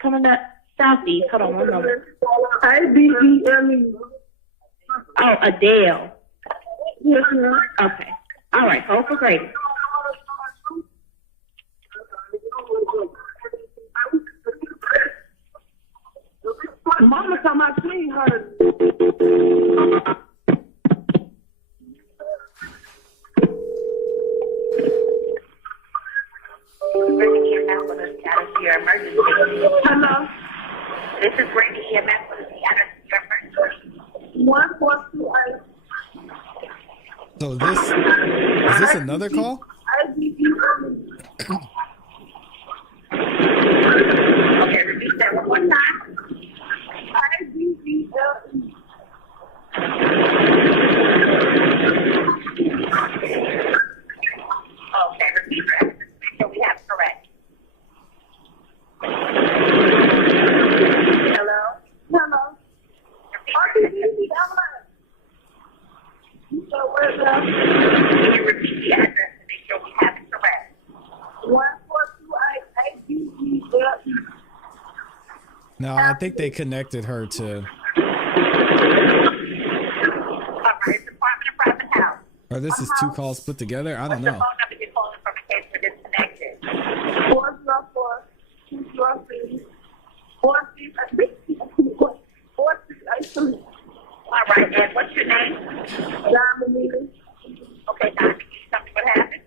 coming up Southeast. Hold on one moment. ADELE. Oh, Adele. Yes, ma'am. Okay. All right, hold for Grady. Mama told my seen her. Your emergency. Hello. This is Brandy EMS with the address of your emergency. 1428. So is this another call? Okay, repeat that one more time. Okay, repeat that. Make sure we have it correct. Can you repeat the address to make sure we have it correct? 14288 No, I think they connected her to. All right, Department of Private House. Or this is two calls put together. I don't What's the know. phone number you're calling from in case we're disconnected? 404 203 4683. All right, and what's your name? Diamond Leader. Okay, Diamond, can you tell me what happened?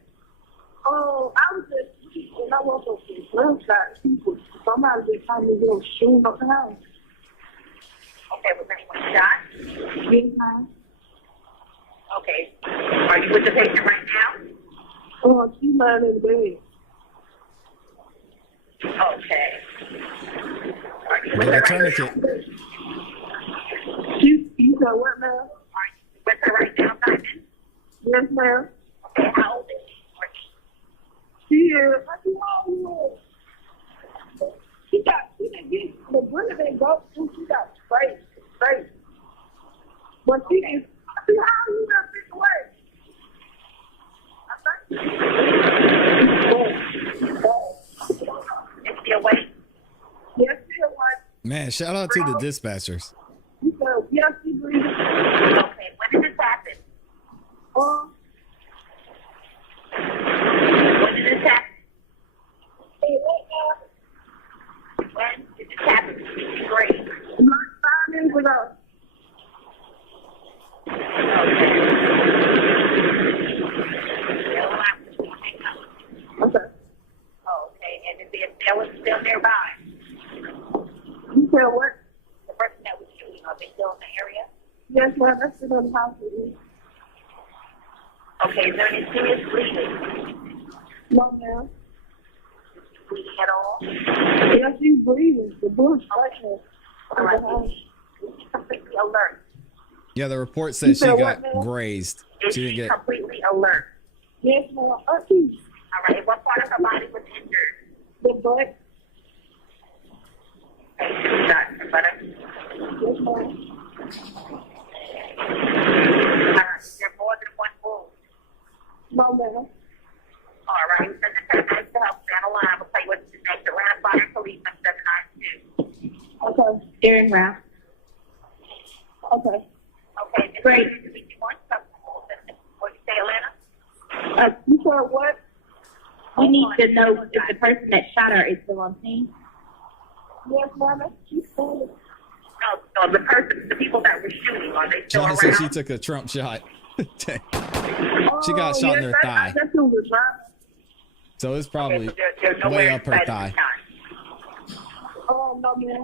Oh, I was just, when I woke up from lunch, people, somebody just told me they were shooting up the house. Okay, was anyone shot? Yes, ma'am. Okay. Are you with the patient right now? Oh, she lying in bed. Okay. Are you with Get her a right tourniquet. now? You said what, ma'am? Are you with her right now, Diamond? Yes, ma'am. Okay, how old is she? She is. What you want? She didn't get the bullet didn't go through. She got straight. But she didn't. See how you got this away? Is she awake? Yes, she was. Man, shout out to the dispatchers. You said, yes, she breathing. Okay, when did this happen? When did this happen? When did this happen? Great. 5 minutes ago. Okay. Okay, and is the assailant still nearby? You said what? The person that was shooting, are they still in the area? Yes, ma'am. That's still in the house with me. Okay, is there any serious bleeding? No, ma'am. Bleeding at all? Yes, she's breathing. The bullet's right here. All right, she's completely alert. Yeah, the report says she said got what, ma'am? grazed. Is She didn't she get. completely alert? Yes, ma'am. All right, what part of her body was injured? The butt. Okay, she was shot in the butt. Yes, ma'am. Is there more than one wound? No, ma'am. All right, send the paramedics to help stand line. We'll tell you what's next. Atlanta Fire Police on 792. Okay. Steering round. Okay. Okay, Great. What did you say, Atlanta? You said what? We need to know if the person that shot her is still on scene. Yes, ma'am. She's standing. No, the people that were shooting, are they still John around? said she took a Trump shot. She got shot in her thigh. That's who was right. So it's probably Okay, so they're nowhere way up her inside thigh. the time. Oh, no, ma'am. Do you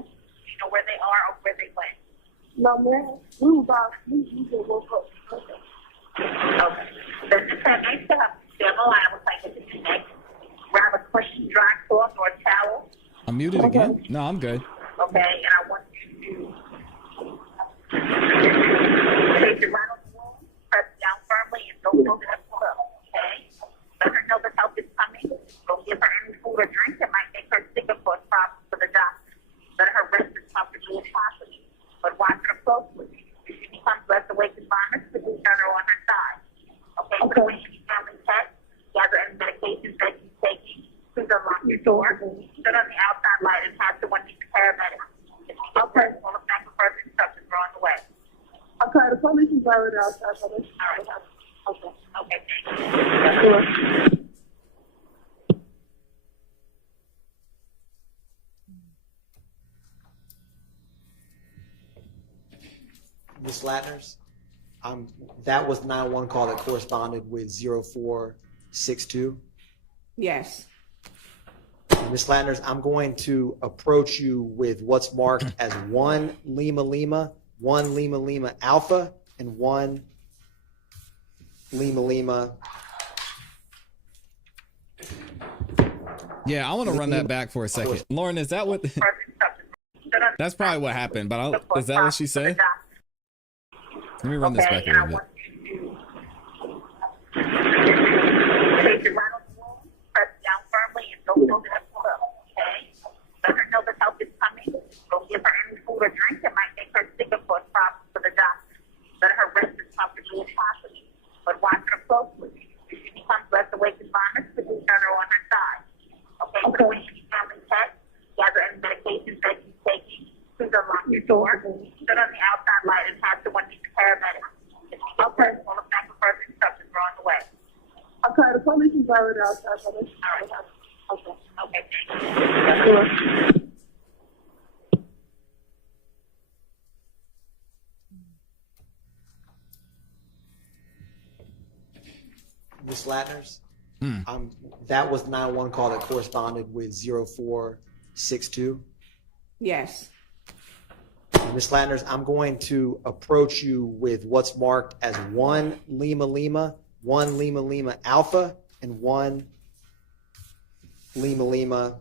know where they are or where they went? No, ma'am. We just woke up. Okay. Okay. Then just have nice to have stand the line. We'll take it to the next. Grab a cushion, dry cloth, or a towel. I'm muted again? No, I'm good. Okay, and I want you to place your right on the wound, press down firmly, and don't hold it up too low, okay? Let her know that help is coming. Don't give her any food or drink that might make her sick or cause problems for the doctor. Let her rest as comfortably as possible, but watch her closely. If she becomes less awake and vomits, please turn her on her side. Okay, so when she's family test, gather any medications that she's taking. Please unlock your door. Sit on the outside light and have someone meet the paramedics. If she gets hurt, call us back for further instructions. We're on the way. Okay, the police is already outside. So let's- All right. Okay. Okay, thank you. Ms. Latners, that was the 911 call that corresponded with 0462. Yes. Ms. Latners, I'm going to approach you with what's marked as 1 Lima Lima, 1 Lima Lima Alpha, and 1 Lima Lima. Yeah, I want to run that back for a second. Lauren, is that what? That's probably what happened, but is that what she said? Let me run this back a little bit. Place your right on the wound, press down firmly, and don't hold it up too low, okay? Let her know that help is coming. Don't give her any food or drink that might make her sick or cause problems for the doctor. Let her rest as comfortably as possible, but watch Stood on the outside light and passed the one to the paramedic. If you know person will look back for further instructions, we're on the way. Okay, the police is already outside. So let's- Okay. Okay, thank you. Ms. Latners, that was the 911 call that corresponded with 0462. Yes. Ms. Latners, I'm going to approach you with what's marked as 1 Lima Lima, 1 Lima Lima Alpha, and 1 Lima Lima.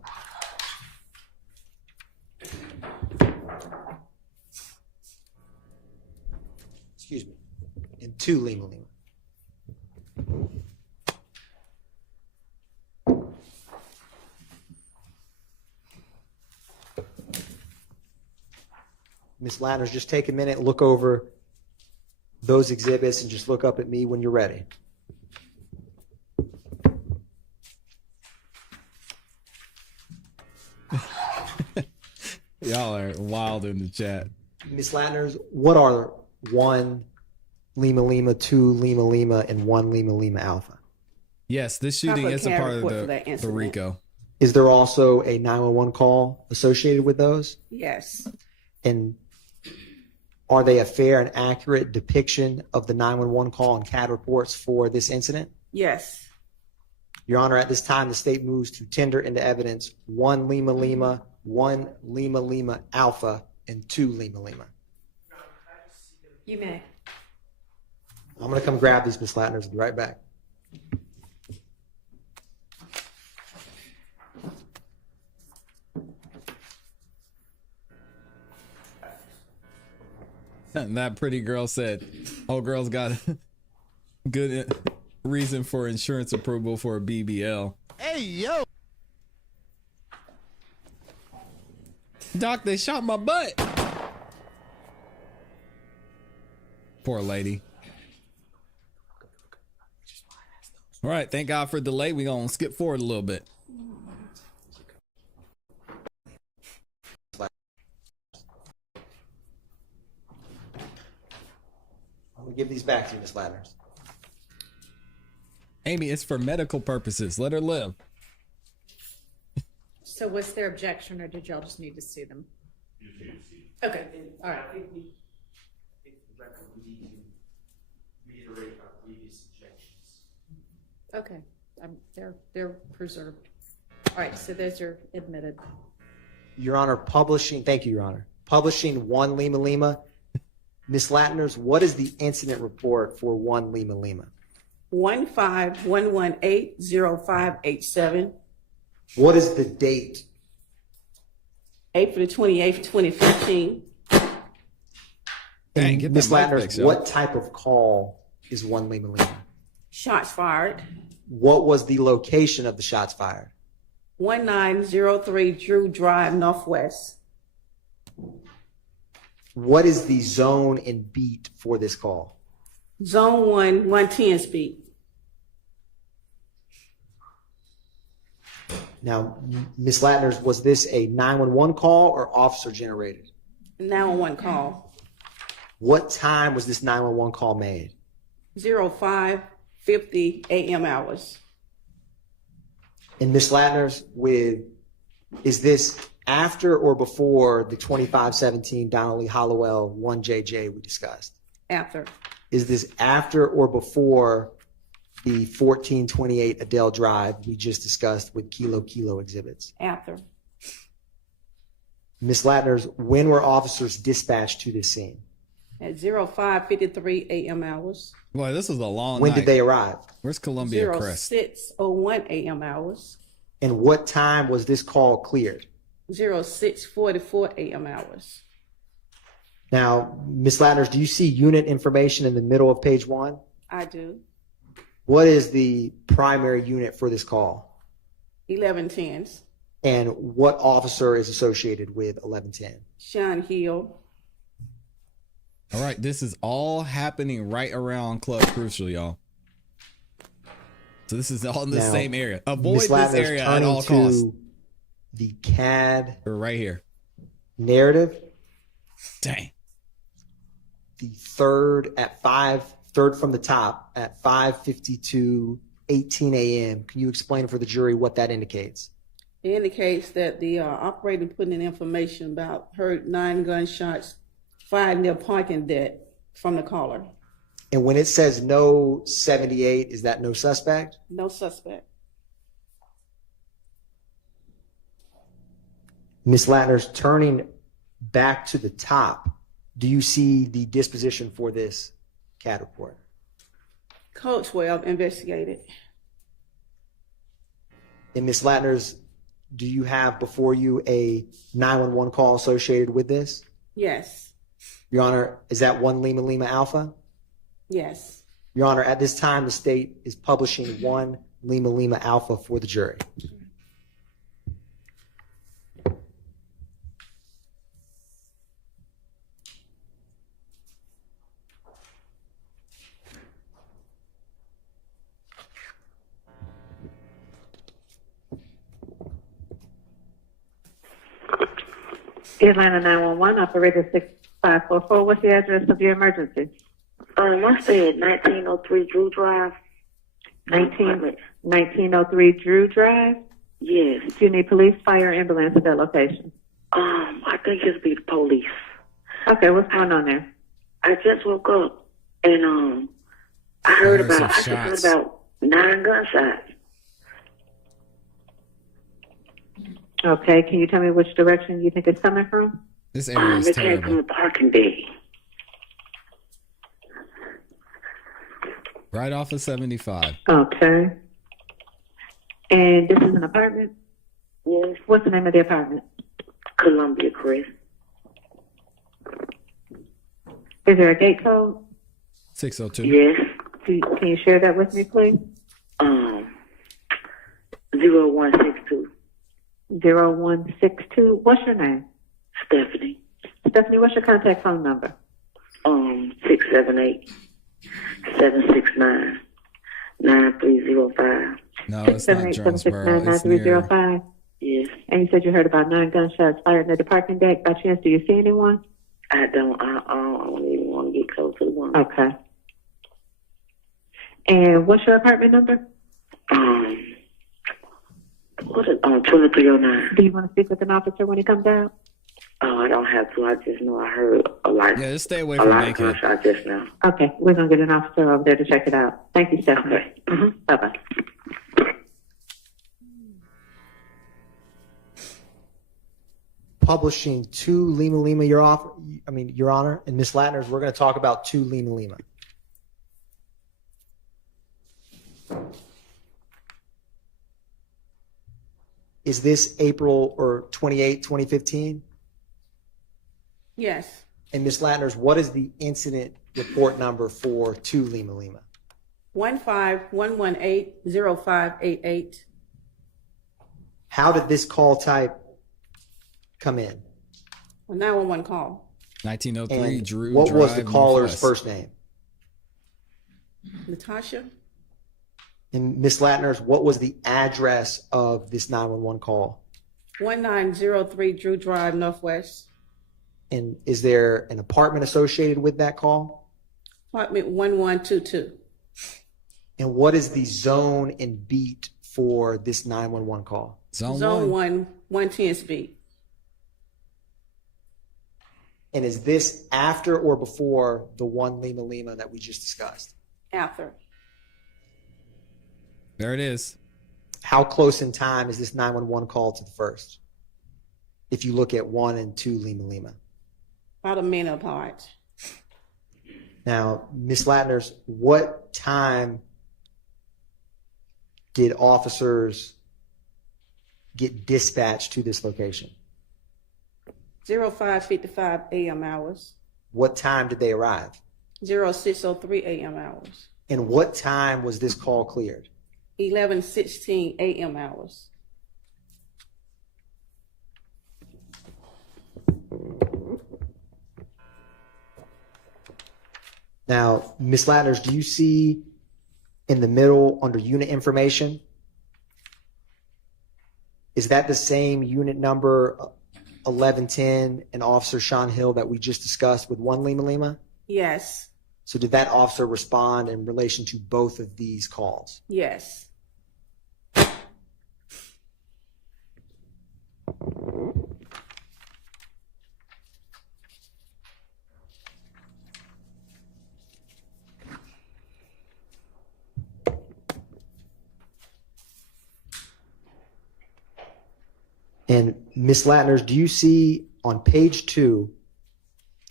Excuse me, and 2 Lima Lima. Ms. Latners, just take a minute, look over those exhibits, and just look up at me when you're ready. Y'all are wild in the chat. Ms. Latners, what are 1 Lima Lima, 2 Lima Lima, and 1 Lima Lima Alpha? Yes, this shooting Proper is a part of report for that the incident. RICO. Is there also a 911 call associated with those? Yes. And are they a fair and accurate depiction of the 911 call and CAD reports for this incident? Yes. Your Honor, at this time, the state moves to tender into evidence 1 Lima Lima, 1 Lima Lima Alpha, and 2 Lima Lima. You may. I'm going to come grab these, Ms. Latners, and be right back. That pretty girl said, "Oh, girl's got a good reason for insurance approval for a BBL." Hey, yo. Doc, they shot my butt. Poor lady. All right, thank God for delay. We're going to skip forward a little bit. I'm going to give these back to you, Ms. Latners. Amy, it's for medical purposes. Let her live. So what's their objection, or did y'all just need to see them? Okay, all right. Okay, they're preserved. All right, so those are admitted. Your Honor, thank you, Your Honor. Publishing 1 Lima Lima. Ms. Latners, what is the incident report for 1 Lima Lima? 151180587. What is the date? April 28th, 2015. Dang, get Ms. that mic Latners, fixed, yo. what type of call is 1 Lima Lima? Shots fired. What was the location of the shots fired? 1903 Drew Drive, Northwest. What is the zone and beat for this call? Zone 1, 110 speed. Now, Ms. Latners, was this a 911 call or officer generated? 911 call. What time was this 911 call made? 05:50 a.m. hours. And Ms. Latners, is this after or before the 2517 Donnelly Hollowell 1JJ we discussed? After. Is this after or before the 1428 Adele Drive we just discussed with Kilo Kilo exhibits? After. Ms. Latners, when were officers dispatched to this scene? At 05:53 a.m. hours. Boy, this is a long When night. did they arrive? Where's Columbia Crest? 06:01 a.m. hours. And what time was this call cleared? 06:44 a.m. hours. Now, Ms. Latners, do you see unit information in the middle of page 1? I do. What is the primary unit for this call? 1110s. And what officer is associated with 1110? Sean Hill. All right, this is all happening right around Club Crucial, y'all. So this is all in the Now, same area. Avoid Ms. this Latners, area at turning all to costs. the CAD We're right here. narrative. Dang. the third from the top at 5:52:18 a.m. Can you explain for the jury what that indicates? It indicates that the operator put in information about heard 9 gunshots fired near parking deck from the caller. And when it says no 78, is that no suspect? No suspect. Ms. Latner's turning back to the top. Do you see the disposition for this CAD report? Code 12 investigated. And Ms. Latner's, do you have before you a 911 call associated with this? Yes. Your Honor, is that 1 Lima Lima Alpha? Yes. Your Honor, at this time, the state is publishing 1 Lima Lima Alpha for the jury. Atlanta 911, operator 6544. What's the address of your emergency? I said 1903 Drew Drive. 1903 Drew Drive? Yes. Do you need police, fire, ambulance at that location? I think it'll be the police. Okay, what's going on there? I just woke up and I heard about 9 gunshots. Okay, can you tell me which direction you think it's coming from? This area is it came from the parking deck. Right off of 75. Okay. And this is an apartment? Yes. What's the name of the apartment? Columbia Crest. Is there a gate code? 602. Yes. Can you share that with me, please? 0162. 0162. What's your name? Stephanie. Stephanie, what's your contact phone number? 678-769-9305. No, it's not Jonesboro. It's near. 9305. Yes. And you said you heard about 9 gunshots fired near the parking deck. By chance, do you see anyone? I don't even want to get close to the one. Okay. And what's your apartment number? What is 2309? Do you want to speak with an officer when he comes out? Oh, I don't have to. I just know I heard a lot. Yeah, just stay away from Bankhead. A lot of gunshots just now. Okay, we're gonna get an officer over there to check it out. Thank you, Stephanie. Okay. Mm-hmm. Bye bye. Publishing 2 Lima Lima, Your Honor, and Ms. Latner's, we're going to talk about 2 Lima Lima. Is this April or 28, 2015? Yes. And Ms. Latner's, what is the incident report number for 2 Lima Lima? 151180588. How did this call type come in? A 911 call. 1903 And Drew what Drive, was the caller's Northwest. first name? Natasha. And Ms. Latner's, what was the address of this 911 call? 1903 Drew Drive, Northwest. And is there an apartment associated with that call? Apartment 1122. And what is the zone and beat for this 911 call? Zone 1, 110 speed. And is this after or before the 1 Lima Lima that we just discussed? After. There it is. How close in time is this 911 call to the first? If you look at 1 and 2 Lima Lima. About a minute apart. Now, Ms. Latner's, what time did officers get dispatched to this location? 0555 a.m. hours. What time did they arrive? 0603 a.m. hours. And what time was this call cleared? 1116 a.m. hours. Now, Ms. Latner's, do you see in the middle under unit information? Is that the same unit number 1110 and Officer Sean Hill that we just discussed with 1 Lima Lima? Yes. So did that officer respond in relation to both of these calls? Yes. And Ms. Latners, do you see on page 2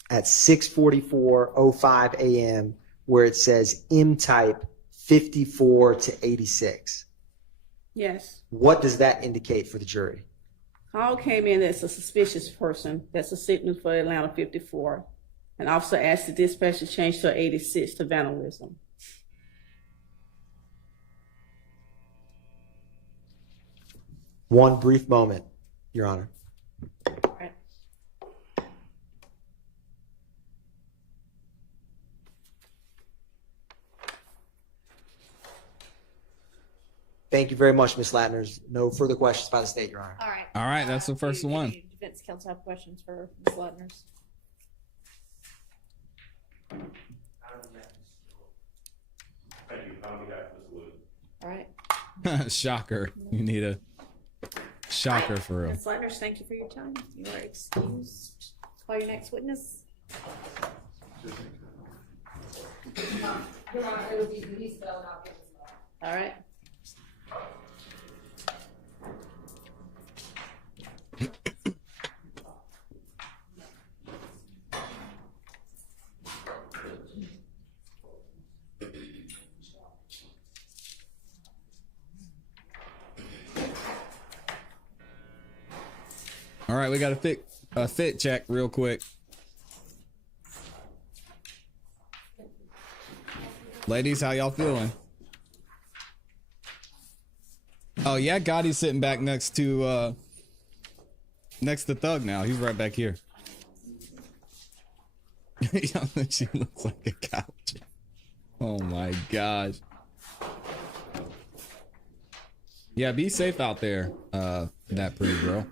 at 6:44:05 a.m. where it says M-type 54 to 86? Yes. What does that indicate for the jury? Call came in as a suspicious person. That's a signal for Atlanta 54. An officer asked the dispatcher to change to 86 to vandalism. One brief moment, Your Honor. Right. Thank you very much, Ms. Latners. No further questions by the state, Your Honor. All right. All right, that's the first one. Defense counsel have questions for Ms. Latners. All right. Shocker. You need a shocker for real. Ms. Latners, thank you for your time. You are excused. Call your next witness. All right. All right, we got a fit check real quick. Ladies, how y'all feeling? Oh yeah, Gotti's sitting back next to Thug now. He's right back here. She looks like a couch. Oh my gosh. Yeah, be safe out there, that pretty girl.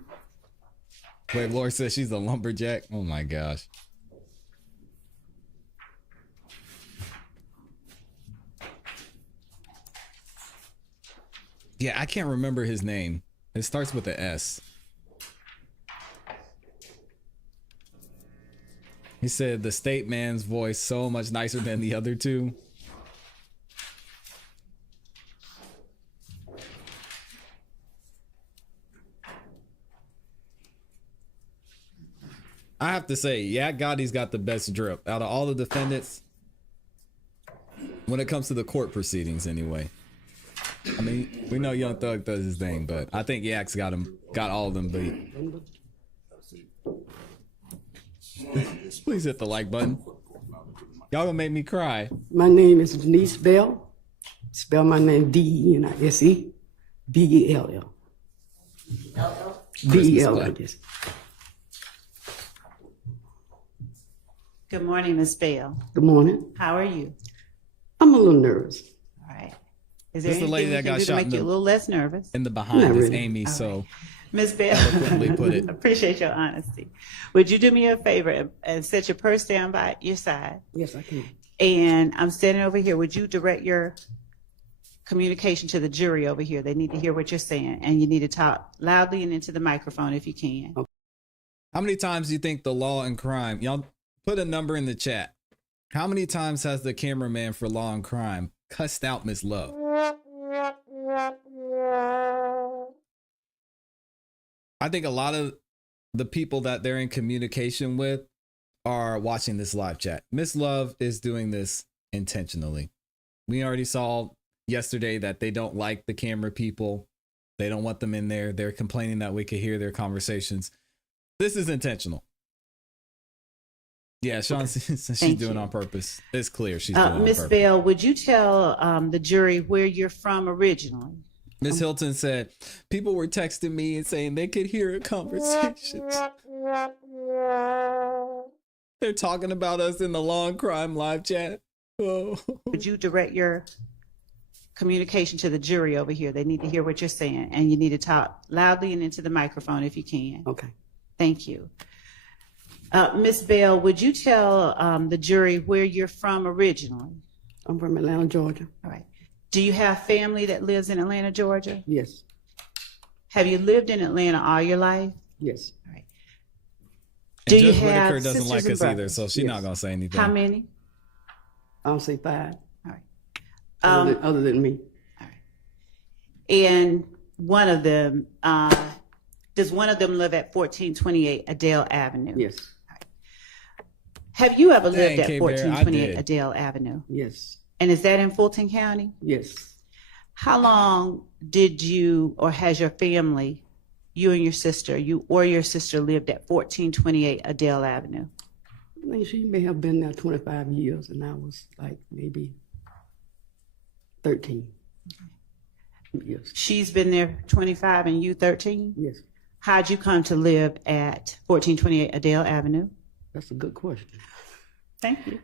Wait, Laura says she's a lumberjack. Oh my gosh. Yeah, I can't remember his name. It starts with a S. He said the state man's voice so much nicer than the other two. I have to say, yeah, Gotti's got the best drip out of all the defendants when it comes to the court proceedings anyway. I mean, we know Young Thug does his thing, but I think Yak's got all of them beat. Please hit the like button. Y'all gonna make me cry. My name is Denise Bell. Spell my name D-E-N-I-S-E B-E-L-L. B-E-L-L, yes. Good morning, Miss Bell. Good morning. How are you? I'm a little nervous. All right. Is there This is the anything lady we that can got do to shot make you a little less nervous? in the behind. Not Is really. Amy, so Miss Bell, eloquently put it. appreciate your honesty. Would you do me a favor and set your purse down by your side? Yes, I can. And I'm standing over here. Would you direct your communication to the jury over here? They need to hear what you're saying, and you need to talk loudly and into the microphone if you can. Okay. How many times do you think the Law and Crime, y'all put a number in the chat. How many times has the cameraman for Law and Crime cussed out Miss Love? I think a lot of the people that they're in communication with are watching this live chat. Miss Love is doing this intentionally. We already saw yesterday that they don't like the camera people. They don't want them in there. They're complaining that we could hear their conversations. This is intentional. Yeah, Sean says she's Thank doing you. it on purpose. It's clear she's doing it on Miss purpose. Bell, would you tell the jury where you're from originally? Miss Hilton said, people were texting me and saying they could hear a conversation. They're talking about us in the Law and Crime live chat. Oh. Would you direct your communication to the jury over here? They need to hear what you're saying, and you need to talk loudly and into the microphone if you can. Okay. Thank you. Ms. Bell, would you tell the jury where you're from originally? I'm from Atlanta, Georgia. All right. Do you have family that lives in Atlanta, Georgia? Yes. Have you lived in Atlanta all your life? Yes. All right. And Do you Judge have Whitaker doesn't sisters like and us either, brothers? so she's not gonna say anything. How many? I'll say 5. All right. Other than me. And one of them, does one of them live at 1428 Adele Avenue? Yes. Have you ever Dang, lived at K-Bear, I 1428 did. Adele Avenue? Yes. And is that in Fulton County? Yes. How long did you or has your family, you and your sister, you or your sister lived at 1428 Adele Avenue? I think she may have been there 25 years, and I was like maybe 13 years. She's been there 25 and you 13? Yes. How'd you come to live at 1428 Adele Avenue? That's a good question. Thank you.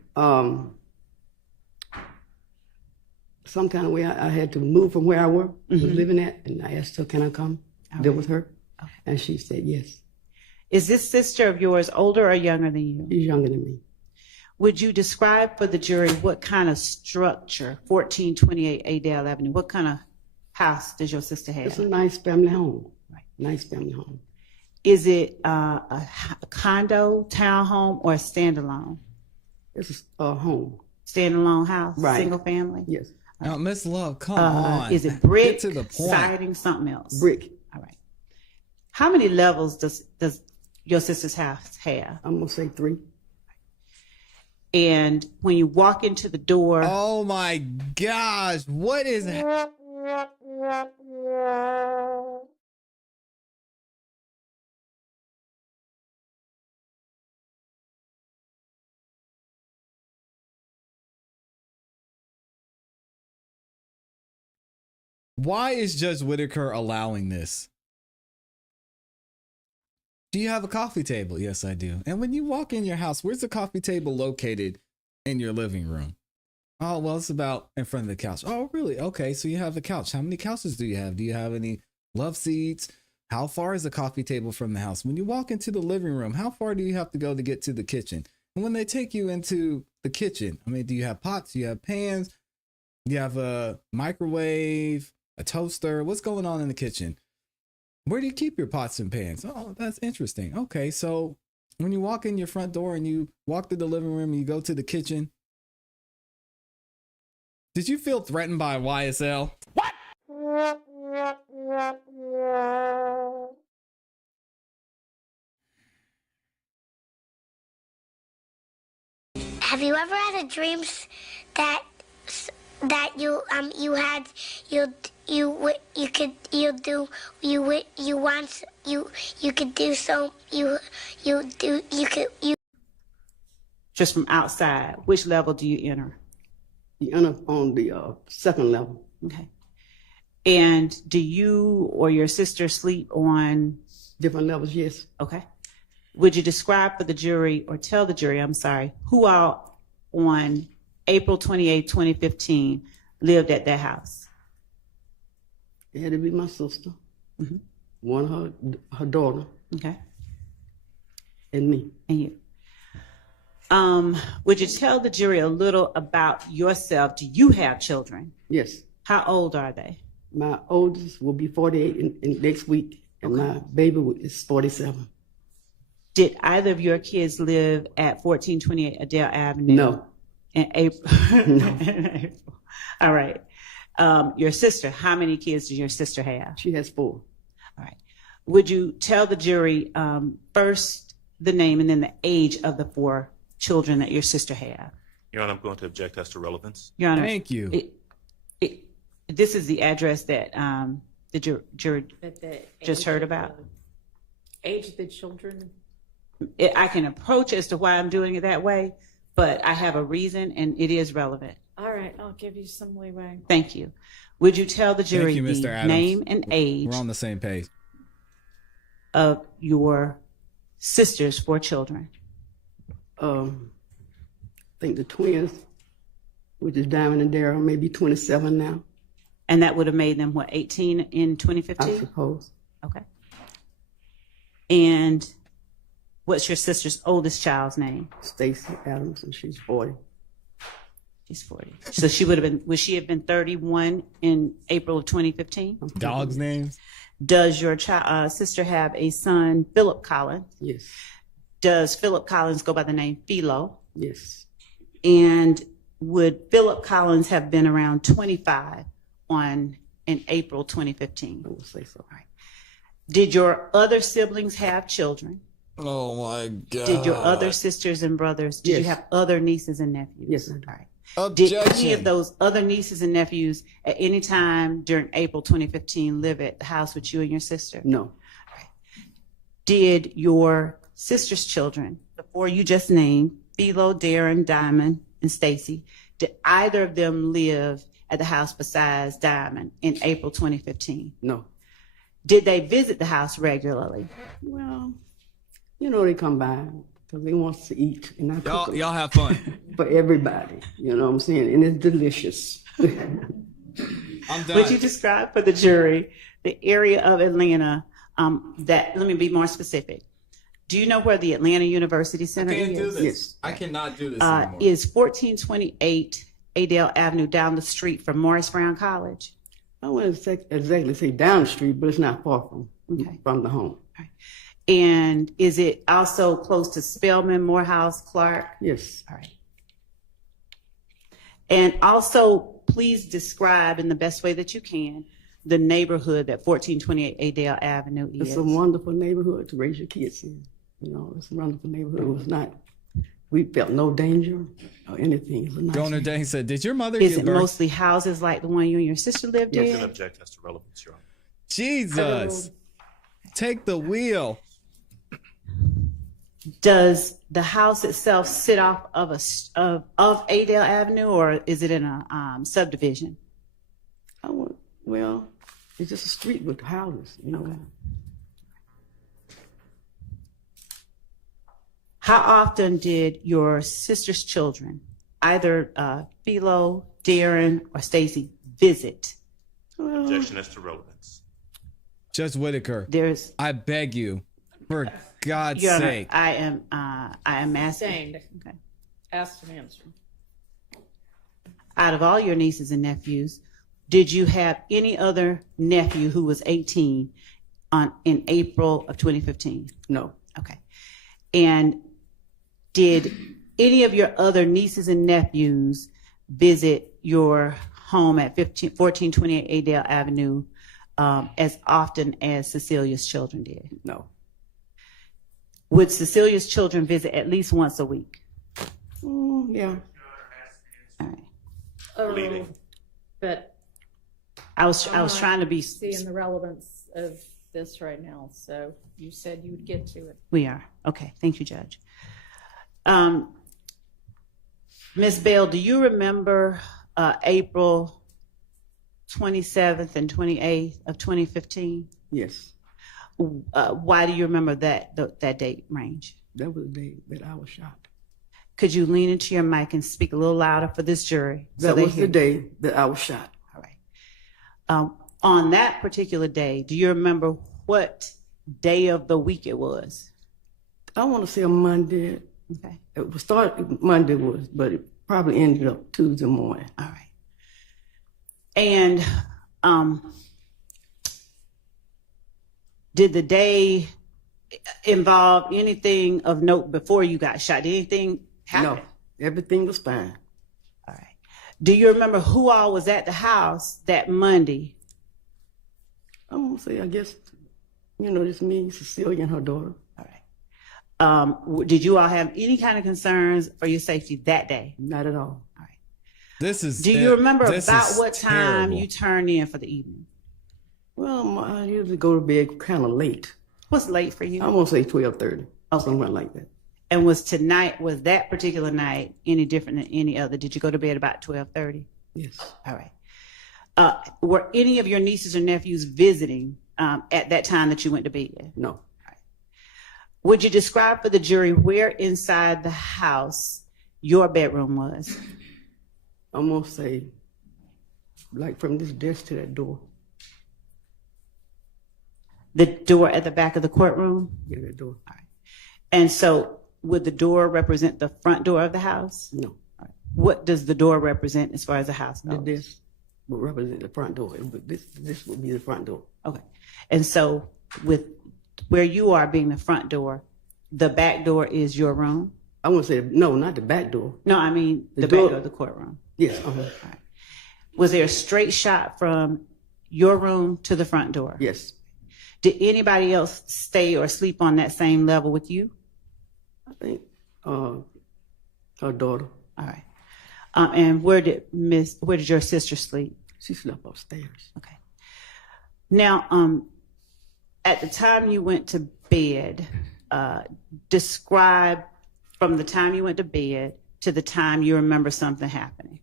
Some kind of way I had to move from where I was living at, and I asked her, can I come live with her? And she said yes. Is this sister of yours older or younger than you? She's younger than me. Would you describe for the jury what kind of structure, 1428 Adele Avenue, what kind of house does your sister have? It's a nice family home. Right. Nice family home. Is it a condo, townhome, or a standalone? It's a home. Standalone house, Right. Single family? Yes. Now, Miss Love, come on. Is it brick, Get to the point. siding, something else? Brick. All right. How many levels does your sister's house have? I'm going to say 3. And when you walk into the door, Oh my gosh, what is Why is Judge Whitaker allowing this? Do you have a coffee table? Yes, I do. And when you walk in your house, where's the coffee table located in your living room? Oh, well, it's about in front of the couch. Oh, really? Okay, so you have a couch. How many couches do you have? Do you have any love seats? How far is the coffee table from the house? When you walk into the living room, how far do you have to go to get to the kitchen? And when they take you into the kitchen, I mean, do you have pots? Do you have pans? Do you have a microwave, a toaster? What's going on in the kitchen? Where do you keep your pots and pans? Oh, that's interesting. Okay, so when you walk in your front door and you walk through the living room and you go to the kitchen, did you feel threatened by YSL? What? Have you ever had a dream that you had you could just from outside, which level do you enter? You enter on the second level. Okay. And do you or your sister sleep on different levels? Yes. Okay. Would you describe for the jury, or tell the jury, I'm sorry, who all on April 28, 2015 lived at that house? It had to be my sister, one her daughter, okay, and me. And you. Would you tell the jury a little about yourself? Do you have children? Yes. How old are they? My oldest will be 48 in next week, and my baby is 47. Did either of your kids live at 1428 Adele Avenue? No. In April? No. All right. Your sister, how many kids does your sister have? She has 4. All right. Would you tell the jury first the name and then the age of the 4 children that your sister had? Your Honor, I'm going to object as to relevance. Your Honor, thank you. This is the address that the jury just heard about. Age of the children. I can approach as to why I'm doing it that way, but I have a reason and it is relevant. All right, I'll give you some leeway. Thank you. Would you tell the jury Thank you, Mr. the Adams. name and age We're on the same page. of your sister's 4 children? I think the twins, which is Diamond and Daryl, maybe 27 now. And that would have made them, what, 18 in 2015? I suppose. Okay. And What's your sister's oldest child's name? Stacy Adams, and she's 40. She's 40. So she would she have been 31 in April of 2015? Dogs' names? Does your sister have a son, Philip Collins? Yes. Does Philip Collins go by the name Philo? Yes. And would Philip Collins have been around 25 in April 2015? I would say so. All right. Did your other siblings have children? Oh my God. Did your other sisters and brothers, did you Yes. have other nieces and nephews? Yes, I do. All right. Objection. Did any of those other nieces and nephews at any time during April 2015 live at the house with you and your sister? No. Did your sister's children, the four you just named, Philo, Darren, Diamond, and Stacy, did either of them live at the house besides Diamond in April 2015? No. Did they visit the house regularly? Well, you know, they come by because they want to eat, and I cook 'em Y'all have fun. for everybody. You know what I'm saying? And it's delicious. I'm done. Would you describe for the jury the area of Atlanta that, let me be more specific. Do you know where the Atlanta University Center I can't is? do this. Yes. I cannot do this anymore. Is 1428 Adele Avenue down the street from Morris Brown College? I wouldn't exactly say down the street, but it's not far Okay. from the home. And is it also close to Spelman, Morehouse, Clark? Yes. All right. And also, please describe in the best way that you can the neighborhood that 1428 Adele Avenue is. It's a wonderful neighborhood to raise your kids in. You know, it's a wonderful neighborhood. It was not, we felt no danger or anything. It was nice. Governor Dane said, did your mother Is give it birth? mostly houses like the one you and your sister lived You in? can object as to relevance, Your Honor. Jesus. Take the wheel. Does the house itself sit off of of Adele Avenue, or is it in a subdivision? Well, it's just a street with houses, you know. How often did your sister's children, either Philo, Darren, or Stacy, visit? Objection as to relevance. Judge Whitaker, I beg you, for God's Your Honor, sake. I am asking. Okay. Asked and answered. Out of all your nieces and nephews, did you have any other nephew who was 18 in April of 2015? No. Okay. And did any of your other nieces and nephews visit your home at 1428 Adele Avenue as often as Cecilia's children did? No. Would Cecilia's children visit at least once a week? Yeah. All right. Oh, but I was I'm not trying to be. seeing the relevance of this right now. So you said you would get to it. We are. Okay. Thank you, Judge. Ms. Bell, do you remember April 27th and 28th of 2015? Yes. Why do you remember that date range? That was the day that I was shot. Could you lean into your mic and speak a little louder for this jury? That was the day that I was shot. All right. On that particular day, do you remember what day of the week it was? I want to say a Monday. Okay. It was started Monday but it probably ended up Tuesday morning. All right. And did the day involve anything of note before you got shot? Did anything happen? No, everything was fine. All right. Do you remember who all was at the house that Monday? I want to say, I guess, just me, Cecilia, and her daughter. Did you all have any kind of concerns for your safety that day? Not at all. All right. This is. Do you remember about what time terrible. you turned in for the evening? Well, I usually go to bed kind of late. What's late for you? I'm going to say 12:30, something like that. And was that particular night any different than any other? Did you go to bed about 12:30? Yes. All right. Were any of your nieces or nephews visiting at that time that you went to bed? No. Would you describe for the jury where inside the house your bedroom was? I'm going to say, like from this desk to that door. The door at the back of the courtroom? Yeah, that door. All And so would the door represent the front door of the house? No. All right. What does the door represent as far as the house goes? This would represent the front door. This would be the front door. Okay. And so with where you are being the front door, the back door is your room? I want to say, no, not the back door. No, I mean the back door of the courtroom. Yes. All right. Was there a straight shot from your room to the front door? Yes. Did anybody else stay or sleep on that same level with you? I think her daughter. All right. And where did your sister sleep? She slept upstairs. Okay. Now, at the time you went to bed, describe from the time you went to bed to the time you remember something happening.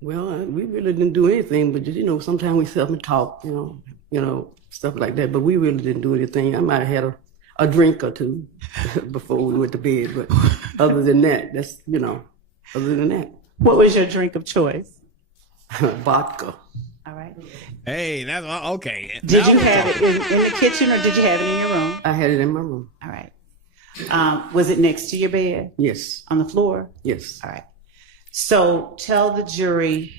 Well, we really didn't do anything, but sometimes we sit up and talk, stuff like that. But we really didn't do anything. I might have had a drink or two before we went to bed, but other than that, other than that. What was your drink of choice? Vodka. All right. Hey, that's okay. Did you have it in the kitchen or did you have it in your room? I had it in my room. All right. Was it next to your bed? Yes. On the floor? Yes. All right. So tell the jury,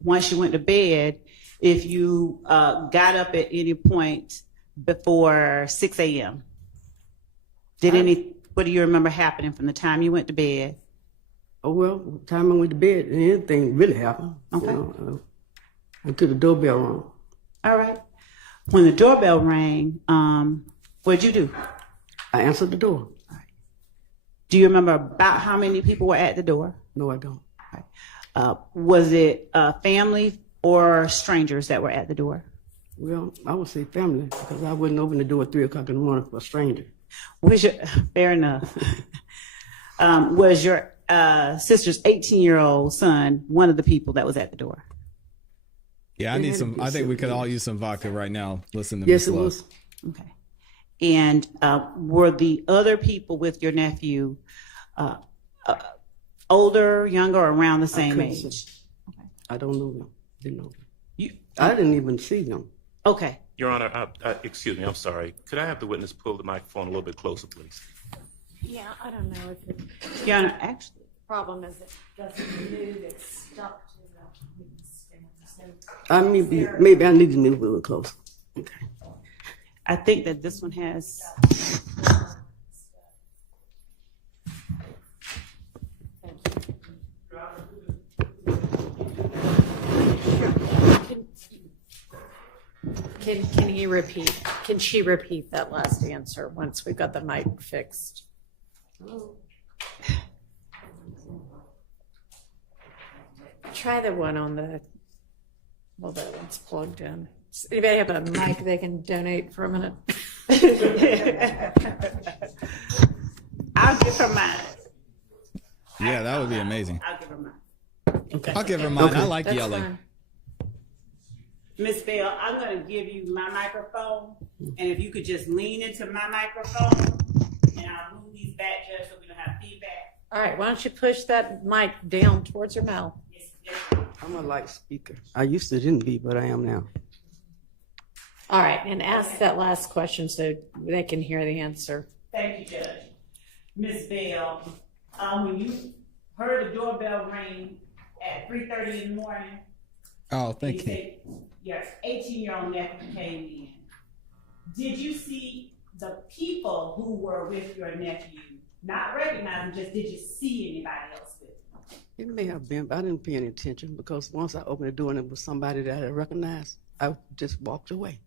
once you went to bed, if you got up at any point before 6 a.m. What do you remember happening from the time you went to bed? Oh, well, the time I went to bed, anything really happened. Okay. Until the doorbell rang. All right. When the doorbell rang, what'd you do? I answered the door. All right. Do you remember about how many people were at the door? No, I don't. All right. Was it family or strangers that were at the door? Well, I would say family because I wouldn't open the door at 3 o'clock in the morning for a stranger. Fair enough. Was your sister's 18-year-old son one of the people that was at the door? Yeah, I think we could all use some vodka right now. Listen to Yes, Miss it Love. was. Okay. And were the other people with your nephew older, younger, or around the same age? Okay. I don't know them. Didn't know them. You, I didn't even see them. Okay. Your Honor, excuse me, I'm sorry. Could I have the witness pull the microphone a little bit closer, please? Yeah, I don't know if it. Your Honor, actually. The problem is it doesn't move, it's stuck to the. Maybe I need to move a little closer. Okay. I think that this one has. Can you repeat? Can she repeat that last answer once we've got the mic fixed? Try the one on the. Well, that one's plugged in. Does anybody have a mic they can donate for a minute? I'll give her mine. Yeah, that would be amazing. I'll give her mine. Okay. I'll give her mine. Okay. I like That's yelling. fine. Miss Bell, I'm going to give you my microphone, and if you could just lean into my microphone, and I'll move these back just so we don't have feedback. All right, why don't you push that mic down towards your mouth? I'm a light speaker. I used to didn't be, but I am now. All right, and ask that last question so they can hear the answer. Thank you, Judge. Miss Bell, when you heard the doorbell ring at 3:30 in the morning, Oh, thank you. said your 18-year-old nephew came in. Did you see the people who were with your nephew? Not recognize him, just did you see anybody else with him? It may have been, but I didn't pay any attention because once I opened the door and it was somebody that I recognized, I just walked away.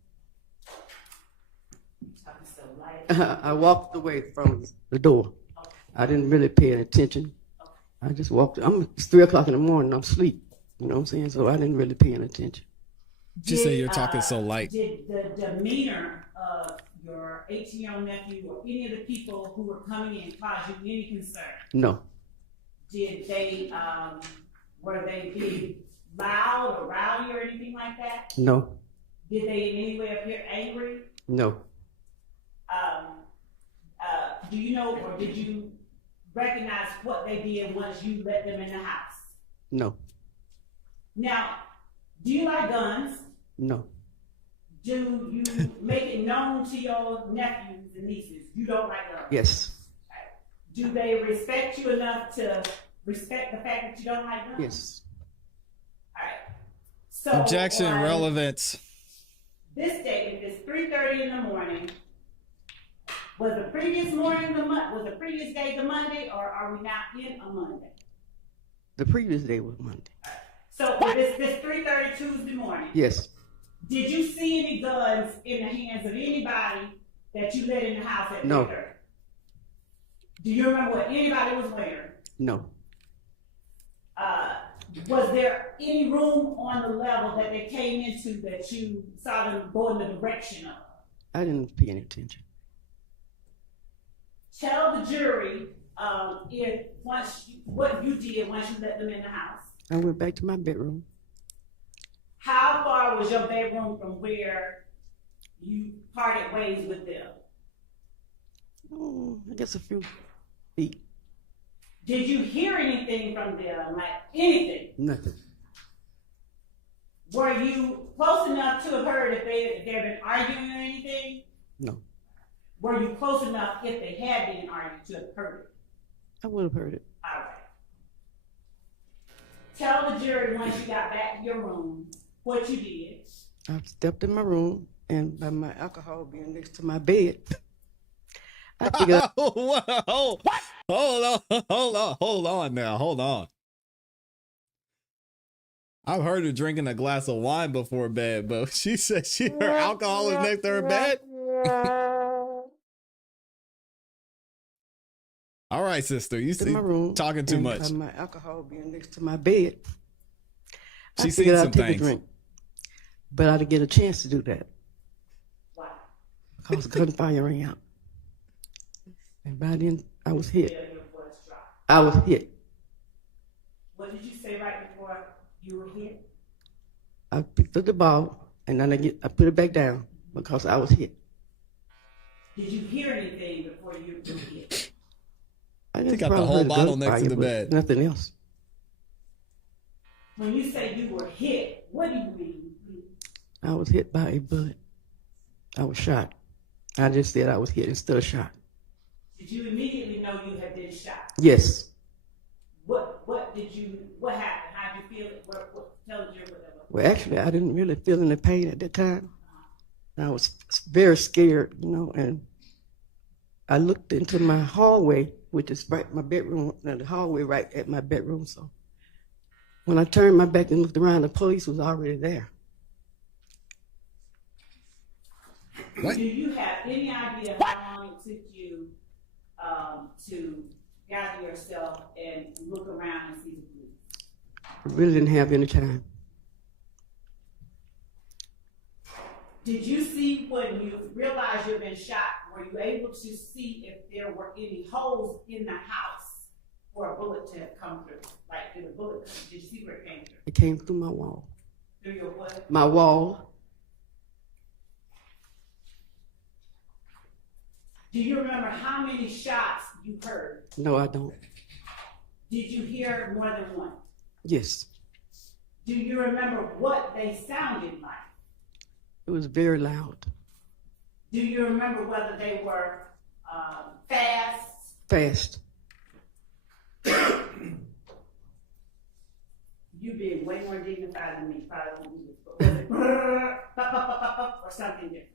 I walked away from the door. I didn't really pay any attention. I just walked. It's 3 o'clock in the morning. I'm asleep. You know what I'm saying? So I didn't really pay any attention. Just say you're talking so light. Did the demeanor of your 18-year-old nephew or any of the people who were coming in cause you any concern? No. Did they, were they being loud or rowdy or anything like that? No. Did they in any way appear angry? No. Do you know or did you recognize what they did once you let them in the house? No. Now, do you like guns? No. Do you make it known to your nephews and nieces you don't like guns? Yes. Do they respect you enough to respect the fact that you don't like guns? Yes. All right. So Objection, on relevance. This day, if it's 3:30 in the morning, was the previous day the Monday, or are we now in a Monday? The previous day was Monday. So if it's this 3:30 Tuesday morning, Yes. did you see any guns in the hands of anybody that you let in the house at 3:30? No. Do you remember what anybody was wearing? No. Was there any room on the level that they came into that you saw them go in the direction of? I didn't pay any attention. Tell the jury what you did once you let them in the house. I went back to my bedroom. How far was your bedroom from where you parted ways with them? Oh, I guess a few feet. Did you hear anything from them, like anything? Nothing. Were you close enough to have heard if they've been arguing or anything? No. Were you close enough if they had been arguing to have heard it? I would have heard it. All right. Tell the jury once you got back to your room what you did. I stepped in my room, and by my alcohol being next to my bed, I figured Hold on now. Hold on. I've heard her drinking a glass of wine before bed, but she said her alcohol is next to her bed. All right, sister. You see, in my room, talking too and much. by my alcohol being next to my bed, She I seen figured some I'd take things. a drink, but I didn't get a chance to do that. Why? Because gunfire rang out, and by then I was hit. I was hit. What did you say right before you were hit? I picked up the ball, and then I put it back down because I was hit. Did you hear anything before you were hit? I She just got the probably whole heard a bottle next to gunfire, the but bed. Nothing else. When you say you were hit, what do you mean? I was hit by a bullet. I was shot. I just said I was hit instead of shot. Did you immediately know you had been shot? Yes. What happened? How did you feel it? Tell the jury what that was. Well, actually, I didn't really feel any pain at that time. I was very scared, and I looked into my hallway, which is right my bedroom, the hallway right at my bedroom. So when I turned my back and looked around, the police was already there. What? Do you have any idea how long it took you to gather yourself and look around and see the police? I really didn't have any time. Did you see when you realized you'd been shot, were you able to see if there were any holes in the house for a bullet to have come through? Like, did a bullet, did you see where it came through? It came through my wall. Through your what? My wall. Do you remember how many shots you heard? No, I don't. Did you hear more than one? Yes. Do you remember what they sounded like? It was very loud. Do you remember whether they were fast? Fast. You being way more dignified than me, probably won't do this, but was it or something different?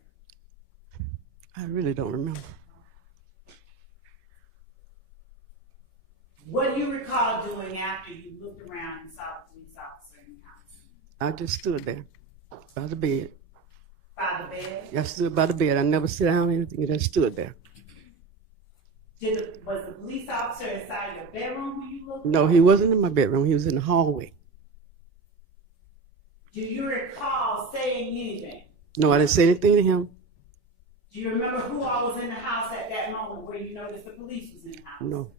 I really don't remember. What do you recall doing after you looked around and saw the police officer in the house? I just stood there by the bed. By the bed? I stood by the bed. I never sit down or anything. I just stood there. Was the police officer inside your bedroom when you looked? No, he wasn't in my bedroom. He was in the hallway. Do you recall saying anything? No, I didn't say anything to him. Do you remember who all was in the house at that moment where you noticed the police was in the house? No.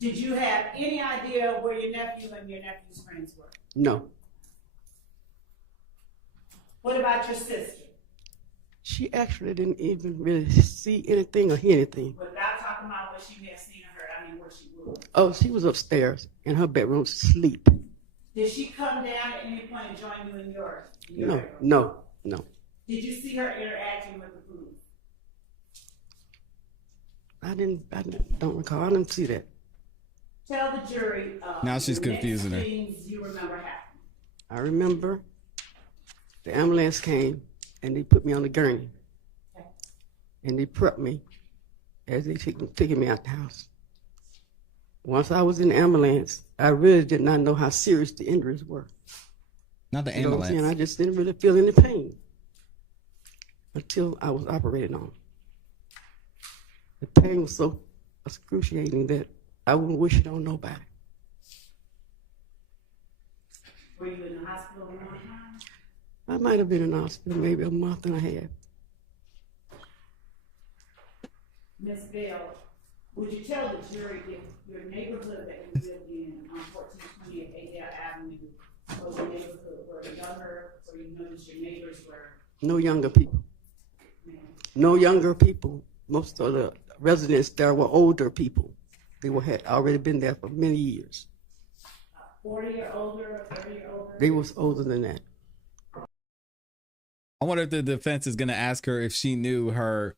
Did you have any idea where your nephew and your nephew's friends were? No. What about your sister? She actually didn't even really see anything or hear anything. Without talking about what she may have seen or heard, I mean where she was. Oh, she was upstairs in her bedroom asleep. Did she come down at any point and join you in yours? No. Did you see her interacting with the police? I don't recall. I didn't see that. Tell the jury. Now she's the next confusing her. things you remember happening. I remember the ambulance came and they put me on the gurney. Okay. And they prepped me as they taking me out the house. Once I was in the ambulance, I really did not know how serious the injuries were. Not the You know what I'm saying? ambulance. I just didn't really feel any pain until I was operated on. The pain was so excruciating that I wouldn't wish it on nobody. Were you in the hospital one time? I might have been in the hospital maybe a month and a half. Ms. Bell, would you tell the jury if your neighborhood that you lived in on 1428 Adele Avenue was a neighborhood where younger, or you noticed your neighbors were? No younger people. No younger people. Most of the residents there were older people. They had already been there for many years. 40 or older, 30 or older? They was older than that. I wonder if the defense is going to ask her if she knew her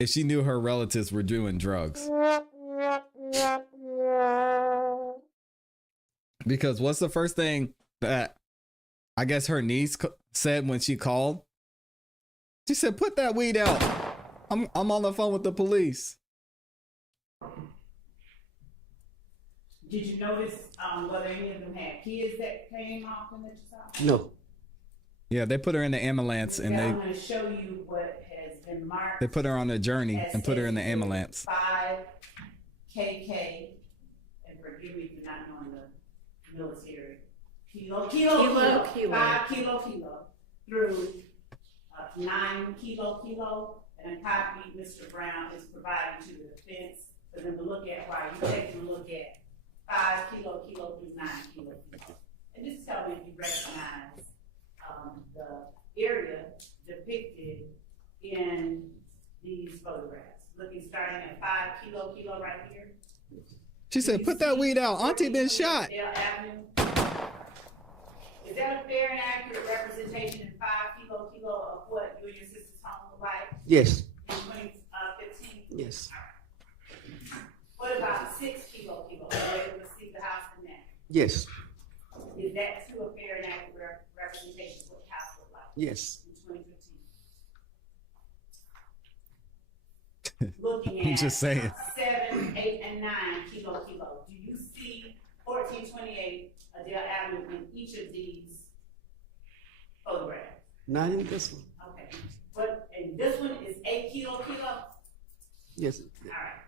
relatives were doing drugs. Because what's the first thing that I guess her niece said when she called? She said, "Put that weed out. I'm on the phone with the police." Did you notice whether any of them had kids that came off in the society? No. Yeah, they put her in the ambulance and I'm going to show you what has been marked. they put her on a journey and put her in the ambulance. 5 KK, and forgive me for not knowing the military. Kilo, 5 kilo, through 9 kilo, and a copy Mr. Brown is providing to the defense for them to look at while you're taking a look at 5 kilo through 9 kilo. And just tell me if you recognize the area depicted in these photographs. Looking starting at 5 kilo right here. She said, "Put that weed out. Auntie been shot." Is that a fair and accurate representation in 5 kilo of what you and your sister's home look like? Yes. In 2015? Yes. What about 6 kilo? Are you able to see the house in that? Yes. Is that too a fair and accurate representation of what the house looked like? Yes. In 2015. Looking at I'm just saying. 7, 8, and 9 kilo. Do you see 1428 Adele Avenue in each of these photographs? Not in this one. Okay. And this one is 8 kilo? Yes. All right.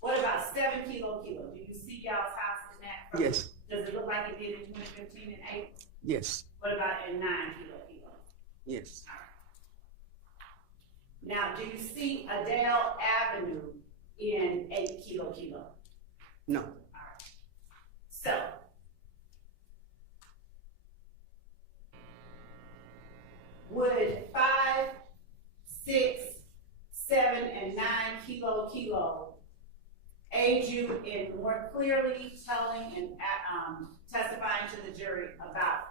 What about 7 kilo? Do you see y'all's house in that? Yes. Does it look like it did in 2015 and 8? Yes. What about in 9 kilo? Yes. Now, do you see Adele Avenue in 8 kilo? No. All right. So, would 5, 6, 7, and 9 kilo aid you in more clearly telling and testifying to the jury about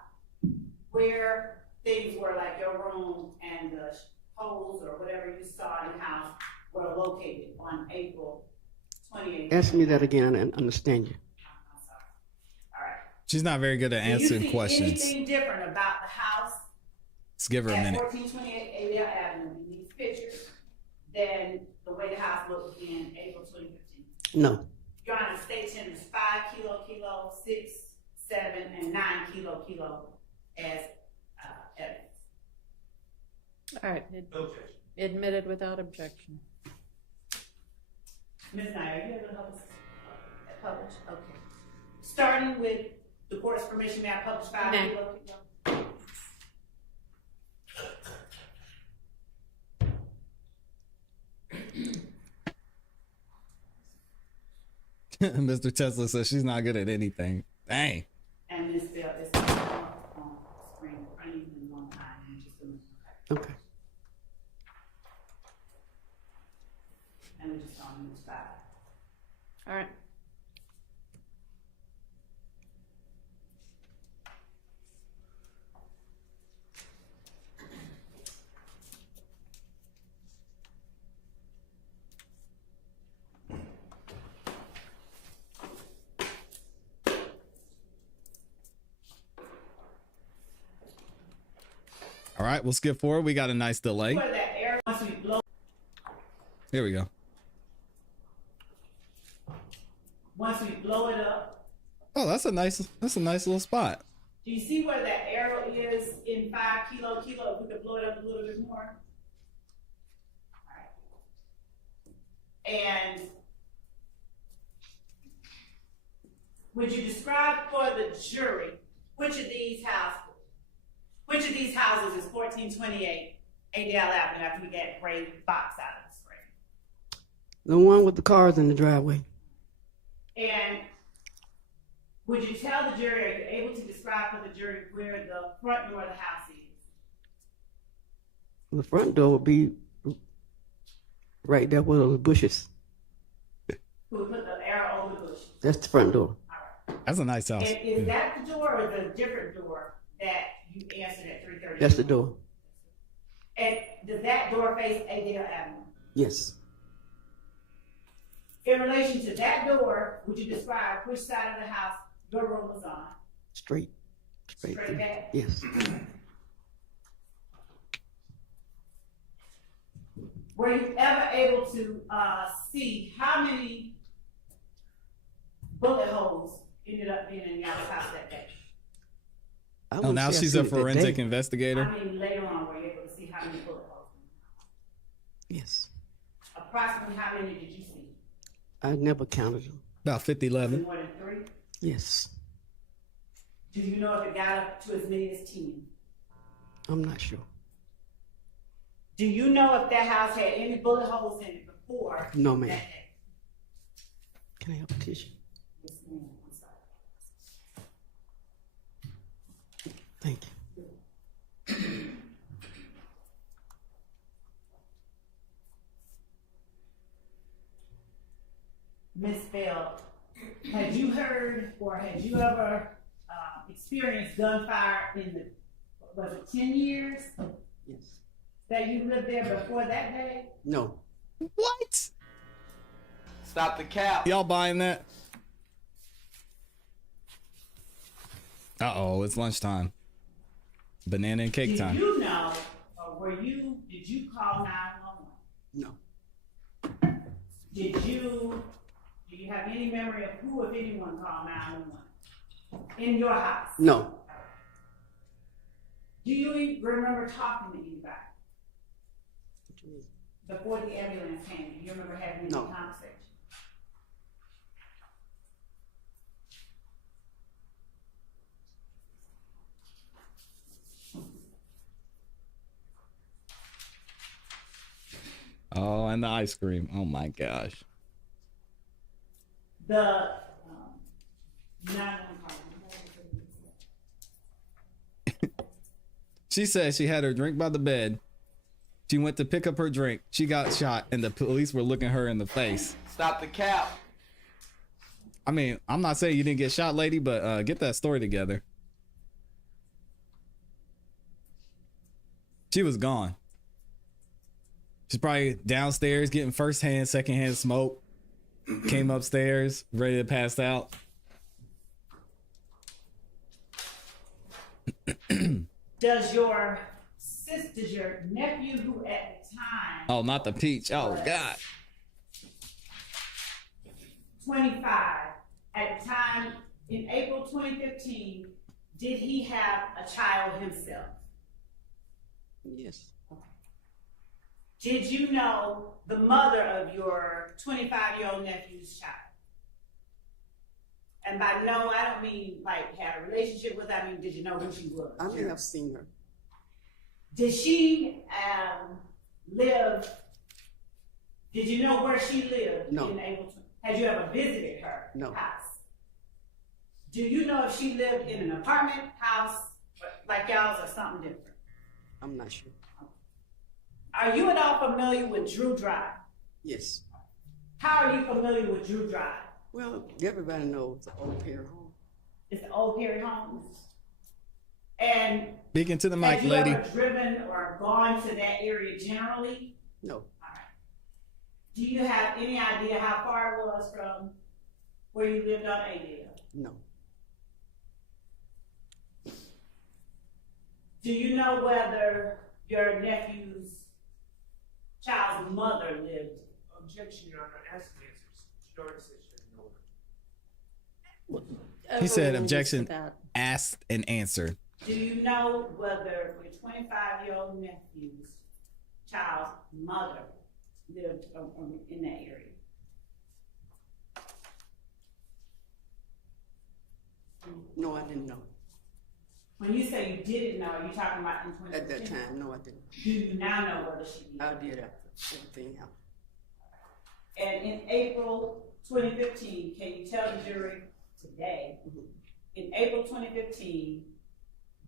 where things were, like your room and the holes or whatever you saw in the house were located on April 28th? Ask me that again. I understand you. All right. She's not very good at answering Do you see questions. anything different about the house Let's give her a at minute. 1428 Adele Avenue in these pictures than the way the house looked in April 2015? No. Your Honor, state tenders 5 kilo, 6, 7, and 9 kilo as evidence. All right. Admitted without objection. Ms. Nye, are you able to help us publish? Okay. Starting with the court's permission, may I publish 5 May. kilo? Mr. Tesla says she's not good at anything. Dang. And Ms. Bell is on screen in front of you in one time. Okay. And we just on Ms. 5. All right. All right, we'll skip forward. We got a nice delay. Where that air once we blow, Here we go. once we blow it up. Oh, that's a nice little spot. Do you see where that arrow is in 5 kilo? If we could blow it up a little bit more. All right. And would you describe for the jury which of these houses is 1428 Adele Avenue after we get gray box out of the screen? The one with the cars in the driveway. And would you tell the jury, are you able to describe for the jury where the front door of the house is? The front door would be right there where those bushes. Who would put the arrow over the bush? That's the front door. That's a nice house. And is that the door or the different door that you answered at 3:30? That's the door. And does that door face Adele Avenue? Yes. In relation to that door, would you describe which side of the house your room was on? Straight. Straight through. back? Yes. Were you ever able to see how many bullet holes ended up being in y'all's house that day? Oh, now she's a forensic investigator. I mean, later on, were you able to see how many bullet holes? Yes. Approximately how many did you see? I never counted them. About 50, 11. More than 3? Yes. Do you know if it got up to as many as 10? I'm not sure. Do you know if that house had any bullet holes in it before? No, ma'am. that day? Can I have a tissue? Yes, ma'am. I'm sorry. Thank you. Miss Bell, had you heard or had you ever experienced gunfire in the, was it 10 years? Yes. That you lived there before that day? No. What? Stop the cap. Y'all buying that? Uh-oh, it's lunchtime. Banana and cake time. Did you know, or did you call 911? No. Do you have any memory of who, if anyone, called 911 in your house? No. Do you even remember talking to anybody before the ambulance came? Do you remember having any conversation? Oh, and the ice cream. Oh my gosh. The 911 call. She said she had her drink by the bed. She went to pick up her drink. She got shot, and the police were looking her in the face. Stop the cap. I mean, I'm not saying you didn't get shot, lady, but get that story together. She was gone. She's probably downstairs getting first-hand, second-hand smoke. Came upstairs, ready to pass out. Does your nephew who at the time Oh, not the peach. Oh, God. 25, at the time in April 2015, did he have a child himself? Yes. Did you know the mother of your 25-year-old nephew's child? And by no, I don't mean like had a relationship with her. I mean, did you know who she was? I may have seen her. Did she live? Did you know where she lived? No. In April? Had you ever visited her No. house? Do you know if she lived in an apartment house like y'all's or something different? I'm not sure. Are you at all familiar with Drew Drive? Yes. How are you familiar with Drew Drive? Well, everybody knows the old Perry home. It's the old Perry home. And Speaking to the mic, have you lady. ever driven or gone to that area generally? No. All right. Do you have any idea how far it was from where you lived on Adele? No. Do you know whether your nephew's child's mother lived? Objection, Your Honor. Ask and answers. She already said she didn't know her. He said objection, asked and answered. Do you know whether your 25-year-old nephew's child's mother lived in that area? No, I didn't know. When you say you didn't know, are you talking about in 2015? At that time, no, I didn't. Do you now know whether she did? I did after everything happened. And in April 2015, can you tell the jury today, in April 2015,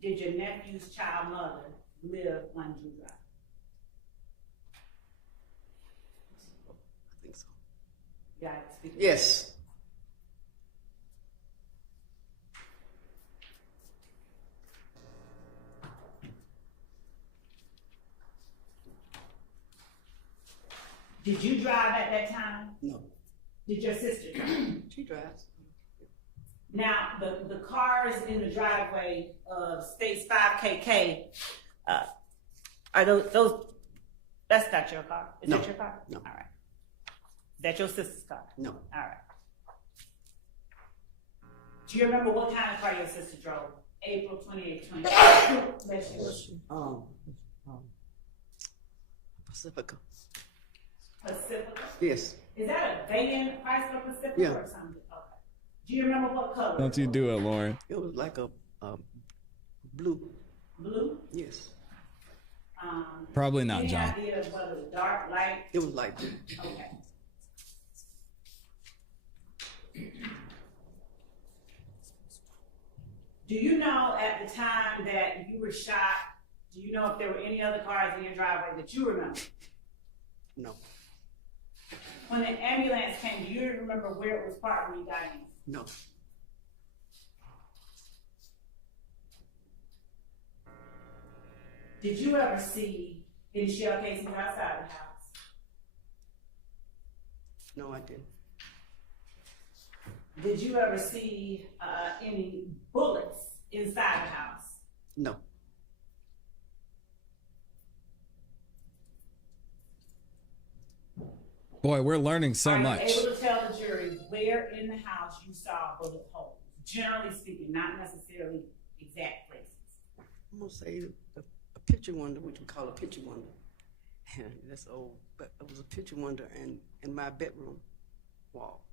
did your nephew's child mother live on Drew Drive? I think so. Yeah, speak. Yes. Did you drive at that time? No. Did your sister drive? She drives. Now, the cars in the driveway of States 5KK, are those, that's not your car? Is that your car? No. All right. Is that your sister's car? No. All right. Do you remember what kind of car your sister drove? April 28, 2020. Pacifica. Pacifica? Yes. Is that a van, Chrysler Pacifica Yeah. or something? Okay. Do you remember what color? Don't you do it, Lauren. It was like a blue. Blue? Yes. Probably not, John. Any idea of whether it was dark, light? It was light blue. Okay. Do you know at the time that you were shot, do you know if there were any other cars in your driveway that you remember? No. When the ambulance came, do you remember where it was parked when you got in? No. Did you ever see any shell casings outside the house? No, I didn't. Did you ever see any bullets inside the house? No. Boy, we're learning so much. Are you able to tell the jury where in the house you saw bullet holes? Generally speaking, not necessarily exact places. I'm gonna say a picture window, which we call a picture window. That's old, but it was a picture window in my bedroom wall.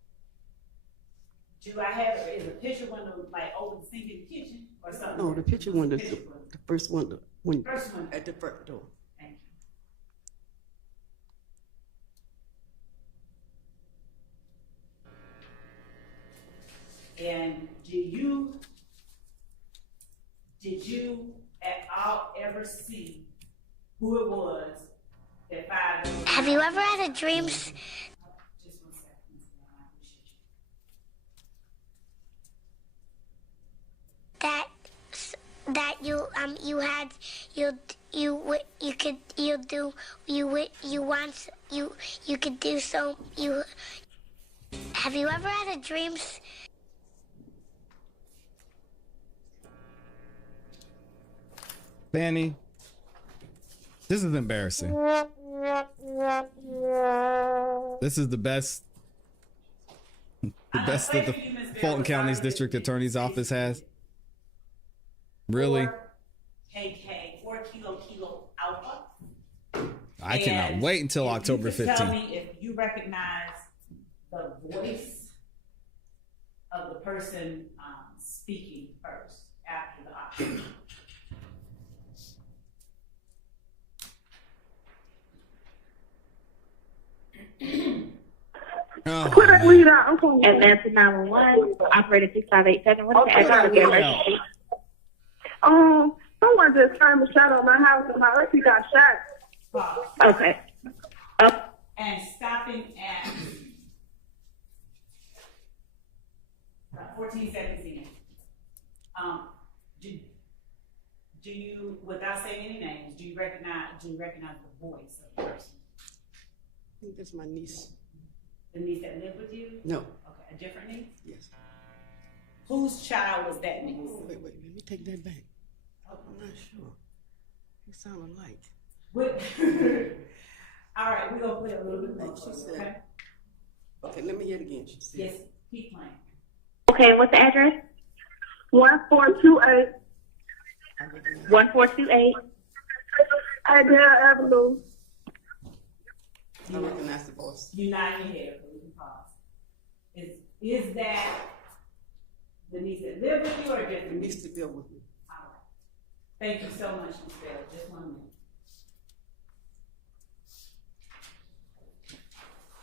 Do I have, is a picture window like over the sink in the kitchen or something? No, the picture window is the first window. First window. At the front door. Thank you. And did you at all ever see who it was that fired? Have you ever had a dream? Just 1 second. I appreciate you. That you could do so. Have you ever had a dream? Fanny, this is embarrassing. This is the best that the Fulton County's District Attorney's Office has. Really? 4 kilo alpha. I cannot wait until October 15th. Tell me if you recognize the voice of the person speaking first after the option. Put that weed out. I'm calling. Advance 911, operator 6587. What's the address of your emergency? Someone just turned a shot on my house and my auntie got shot. Okay. And stopping at 1417. Do you, without saying any names, do you recognize the voice of the person? I think that's my niece. The niece that lived with you? No. Okay, a different niece? Yes. Whose child was that niece? Wait, let me take that back. I'm not sure. You sound alike. All right, we're gonna play a little bit more. She said. Okay, let me hear it again. She said. Yes, keep playing. Okay, what's the address? 1428. 1428. Idea Avenue. I recognize the voice. You're not in your head, but we can pause. Is that the niece that live with you or just the niece to live with me? All right. Thank you so much, Ms. Bell. Just 1 minute.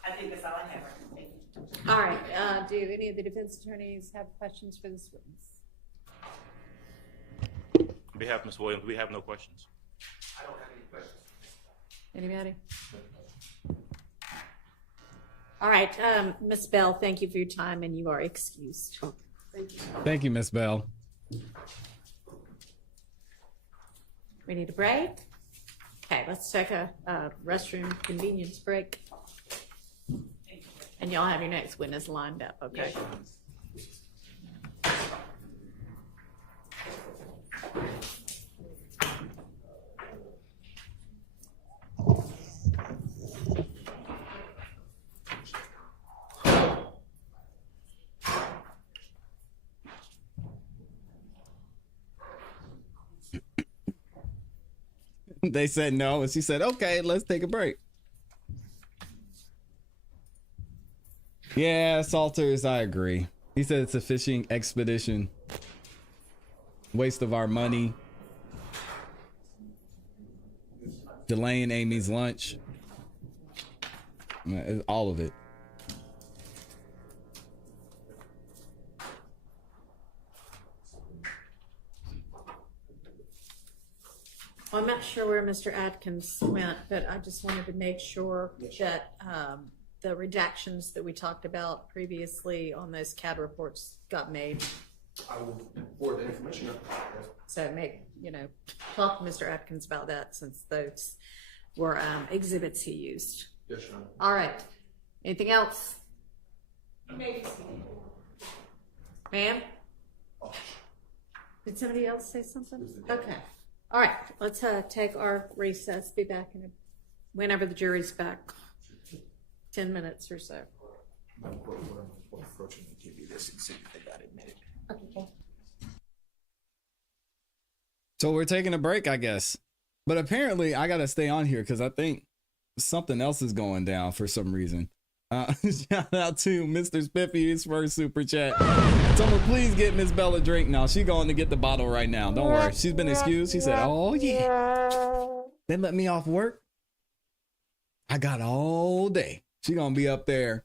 I think that's all I have right now. Thank you. All right, do any of the defense attorneys have questions for this witness? On behalf of Ms. Williams, we have no questions. I don't have any questions. Anybody? All right, Ms. Bell, thank you for your time, and you are excused. Thank you. Thank you, Miss Bell. We need a break? Okay, let's take a restroom convenience break. And y'all have your next witness lined up, okay? They said no, and she said, okay, let's take a break. Yeah, Salters, I agree. He said it's a fishing expedition. Waste of our money. Delaying Amy's lunch. All of it. Well, I'm not sure where Mr. Atkins went, but I just wanted to make sure that the redactions that we talked about previously on those CAD reports got made. I will forward the information up. So talk to Mr. Atkins about that, since those were exhibits he used. Yes, Your Honor. All right. Anything else? Ma'am? Did somebody else say something? Okay. All right. Let's take our recess. Be back whenever the jury's back. 10 minutes or so. Approaching and give you this and see if they got admitted. Okay. So we're taking a break, I guess. But apparently I got to stay on here because I think something else is going down for some reason. Shout out to Mr. Spiffy, his first super chat. Someone please get Miss Bell a drink now. She's going to get the bottle right now. Don't worry. She's been excused. She said, oh, yeah. They let me off work. I got all day. She going to be up there.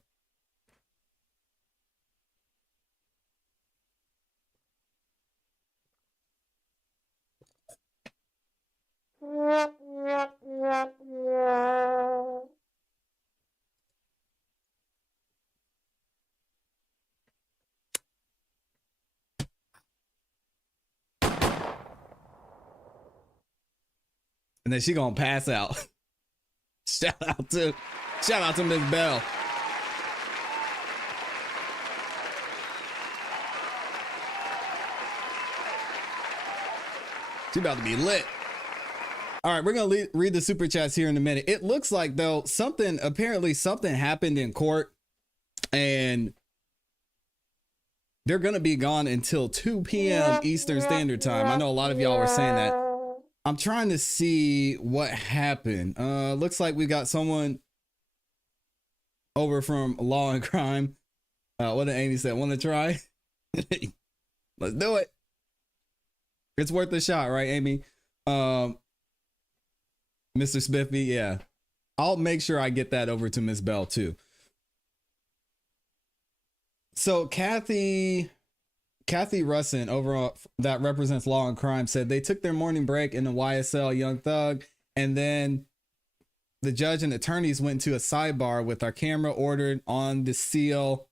And then she gonna pass out. Shout out to Miss Bell. She about to be lit. All right, we're gonna read the super chats here in a minute. It looks like though apparently something happened in court, and they're gonna be gone until 2 p.m. Eastern Standard Time. I know a lot of y'all were saying that. I'm trying to see what happened. Looks like we got someone over from Law and Crime. What did Amy say? Want to try? Let's do it. It's worth a shot, right, Amy? Mr. Spiffy, yeah. I'll make sure I get that over to Miss Bell too. So Kathy Russin over that represents Law and Crime said they took their morning break in the YSL Young Thug, and then the judge and attorneys went to a sidebar with our camera ordered on the seal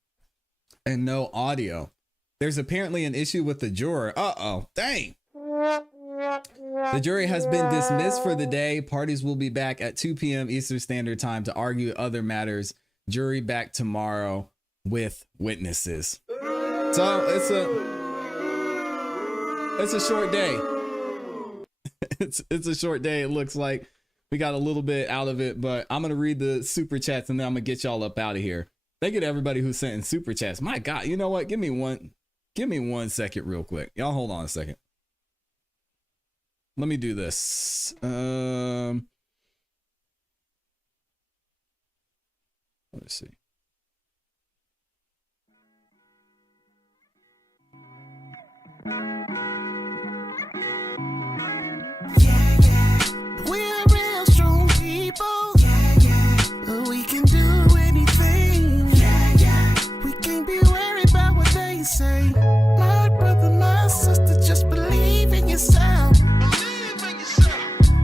and no audio. There's apparently an issue with the juror. Uh-oh, dang. The jury has been dismissed for the day. Parties will be back at 2 p.m. Eastern Standard Time to argue other matters. Jury back tomorrow with witnesses. So it's a short day. It's a short day. It looks like we got a little bit out of it, but I'm gonna read the super chats and then I'm gonna get y'all up out of here. Thank you to everybody who sent in super chats. My God, you know what? Give me 1 second real quick. Y'all hold on a second. Let me do this. Let's see. We're real strong people. We can do anything. We can't be worried about what they say. My brother, my sister, just believe in yourself.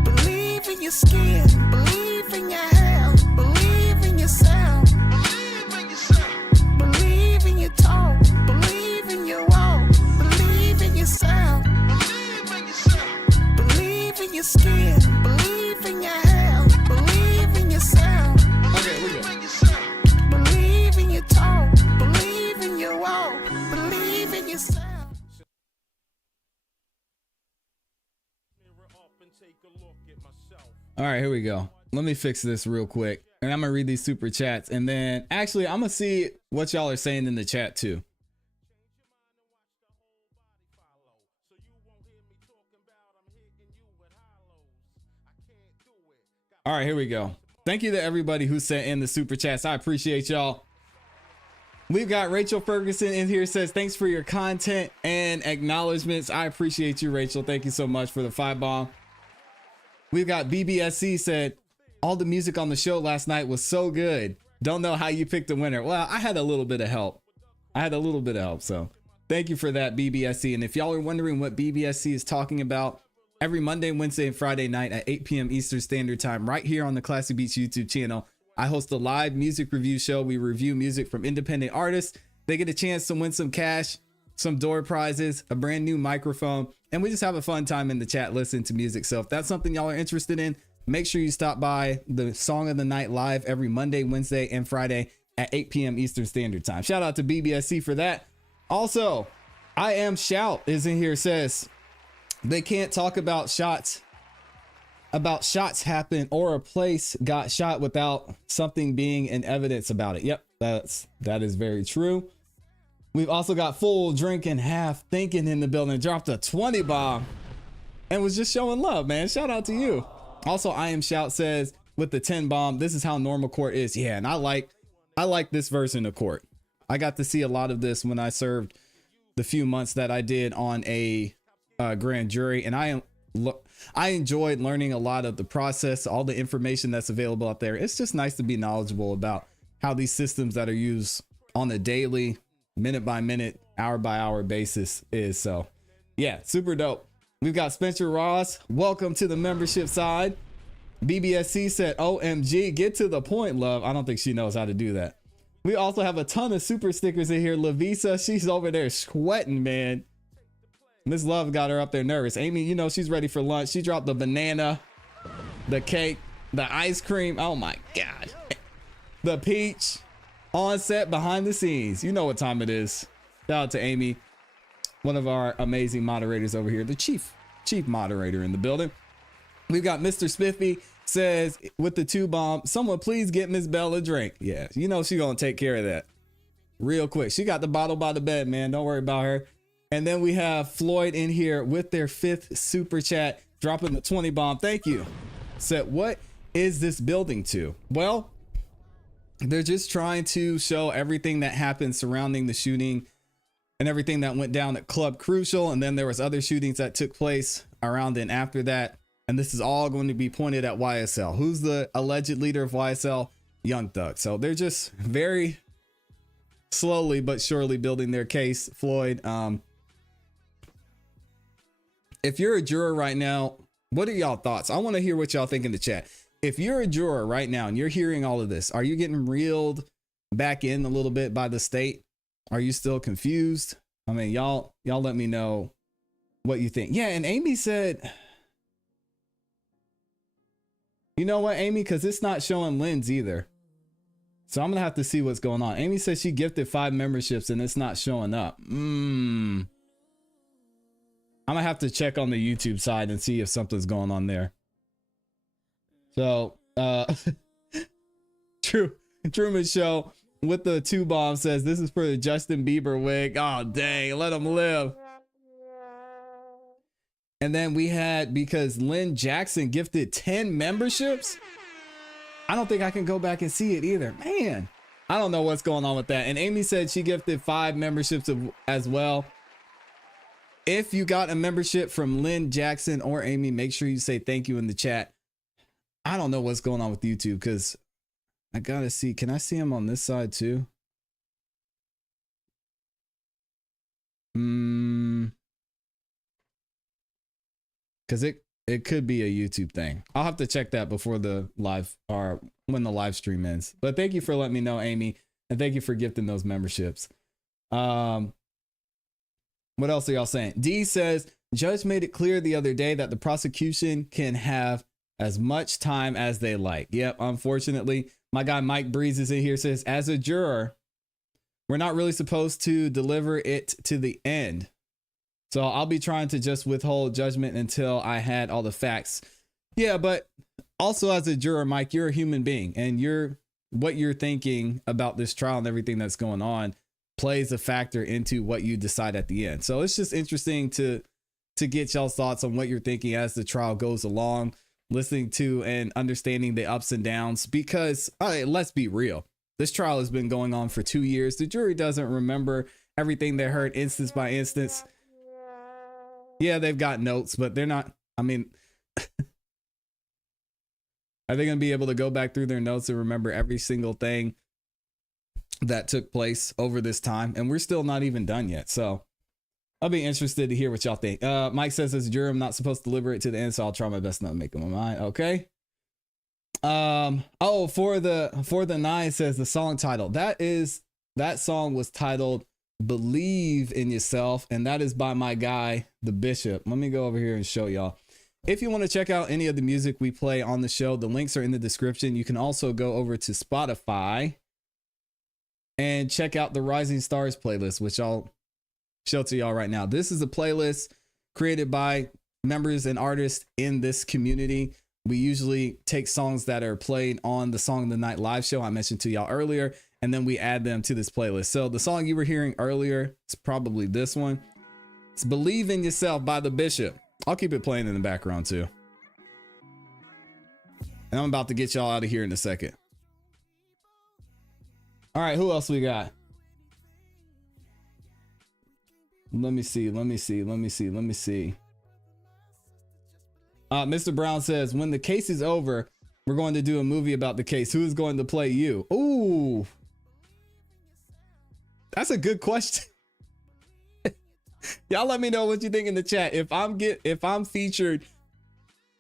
Believe in your skin. Believe in your health. Believe in yourself. Believe in your talk. Believe in your walk. Believe in yourself. Believe in your skin. Believe in your health. Believe in yourself. Okay, we're good. Believe in your talk. Believe in your walk. Believe in yourself. All right, here we go. Let me fix this real quick. And I'm gonna read these super chats. And then actually I'm gonna see what y'all are saying in the chat too. All right, here we go. Thank you to everybody who sent in the super chats. I appreciate y'all. We've got Rachel Ferguson in here, says thanks for your content and acknowledgments. I appreciate you, Rachel. Thank you so much for the 5-bomb. We've got BBSC said all the music on the show last night was so good. Don't know how you picked the winner. Well, I had a little bit of help. So thank you for that, BBSC. And if y'all are wondering what BBSC is talking about, every Monday, Wednesday, and Friday night at 8 p.m. Eastern Standard Time, right here on the Classy Beats YouTube channel, I host a live music review show. We review music from independent artists. They get a chance to win some cash, some door prizes, a brand new microphone, and we just have a fun time in the chat listening to music. So if that's something y'all are interested in, make sure you stop by the Song of the Night live every Monday, Wednesday, and Friday at 8 p.m. Eastern Standard Time. Shout out to BBSC for that. Also, I Am Shout is in here, says they can't talk about shots happen or a place got shot without something being in evidence about it. Yep, that is very true. We've also got Full Drink and Half Thinking in the building. Dropped a 20 bomb and was just showing love, man. Shout out to you. Also, I Am Shout says with the 10 bomb, this is how normal court is. Yeah, and I like this version of court. I got to see a lot of this when I served the few months that I did on a grand jury, and I enjoyed learning a lot of the process, all the information that's available out there. It's just nice to be knowledgeable about how these systems that are used on a daily, minute by minute, hour by hour basis is. So yeah, super dope. We've got Spencer Ross. Welcome to the membership side. BBSC said, OMG, get to the point, love. I don't think she knows how to do that. We also have a ton of super stickers in here. Lavisa, she's over there sweating, man. Miss Love got her up there nervous. Amy, you know, she's ready for lunch. She dropped the banana, the cake, the ice cream. Oh my God. The peach on set behind the scenes. You know what time it is. Shout out to Amy, one of our amazing moderators over here, the chief moderator in the building. We've got Mr. Spiffy says with the 2 bomb, someone please get Miss Bell a drink. Yeah, you know she gonna take care of that real quick. She got the bottle by the bed, man. Don't worry about her. And then we have Floyd in here with their 5th super chat, dropping the 20 bomb. Thank you. Said, what is this building to? Well, they're just trying to show everything that happened surrounding the shooting and everything that went down at Club Crucial. And then there was other shootings that took place around and after that. And this is all going to be pointed at YSL. Who's the alleged leader of YSL? Young Thug. So they're just very slowly but surely building their case. Floyd, if you're a juror right now, what are y'all thoughts? I want to hear what y'all think in the chat. If you're a juror right now and you're hearing all of this, are you getting reeled back in a little bit by the state? Are you still confused? I mean, y'all let me know what you think. Yeah, and Amy said, you know what, Amy? Because it's not showing Lynn's either. So I'm going to have to see what's going on. Amy says she gifted 5 memberships and it's not showing up. I'm gonna have to check on the YouTube side and see if something's going on there. So, Truman Show with the 2 bomb says this is for the Justin Bieber wig. Oh dang, let him live. And then we had, because Lynn Jackson gifted 10 memberships. I don't think I can go back and see it either. Man, I don't know what's going on with that. And Amy said she gifted 5 memberships as well. If you got a membership from Lynn Jackson or Amy, make sure you say thank you in the chat. I don't know what's going on with YouTube because I gotta see. Can I see him on this side too? Because it could be a YouTube thing. I'll have to check that before the live or when the live stream ends. But thank you for letting me know, Amy, and thank you for gifting those memberships. What else are y'all saying? D says, Judge made it clear the other day that the prosecution can have as much time as they like. Yep, unfortunately. My guy Mike Breeze is in here, says, as a juror, we're not really supposed to deliver it to the end. So I'll be trying to just withhold judgment until I had all the facts. Yeah, but also as a juror, Mike, you're a human being, and what you're thinking about this trial and everything that's going on plays a factor into what you decide at the end. So it's just interesting to get y'all's thoughts on what you're thinking as the trial goes along, listening to and understanding the ups and downs, because let's be real. This trial has been going on for 2 years. The jury doesn't remember everything they heard instance by instance. Yeah, they've got notes, but they're not, I mean, are they going to be able to go back through their notes and remember every single thing that took place over this time? And we're still not even done yet. So I'll be interested to hear what y'all think. Mike says, as a juror, I'm not supposed to deliver it to the end, so I'll try my best not to make up my mind. Okay. Oh, for the 9 says the song title. That song was titled Believe in Yourself, and that is by my guy, the Bishop. Let me go over here and show y'all. If you want to check out any of the music we play on the show, the links are in the description. You can also go over to Spotify and check out the Rising Stars playlist, which I'll show to y'all right now. This is a playlist created by members and artists in this community. We usually take songs that are played on the Song of the Night live show I mentioned to y'all earlier, and then we add them to this playlist. So the song you were hearing earlier is probably this one. It's Believe in Yourself by the Bishop. I'll keep it playing in the background too. And I'm about to get y'all out of here in a second. All right, who else we got? Let me see. Mr. Brown says, when the case is over, we're going to do a movie about the case. Who's going to play you? Ooh, that's a good question. Y'all let me know what you think in the chat. If I'm featured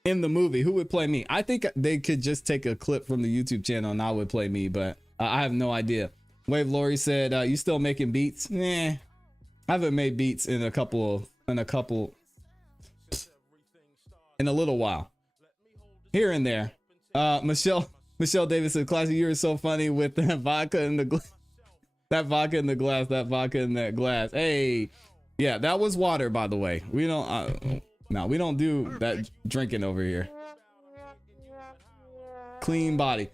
in the movie, who would play me? I think they could just take a clip from the YouTube channel and I would play me, but I have no idea. Wave Lori said, you still making beats? Nah, I haven't made beats in a little while. Here and there. Michelle Davis said, ClassE, you're so funny with that vodka in the glass. That vodka in that glass. Hey, yeah, that was water, by the way. We don't we don't do that drinking over here. Clean body.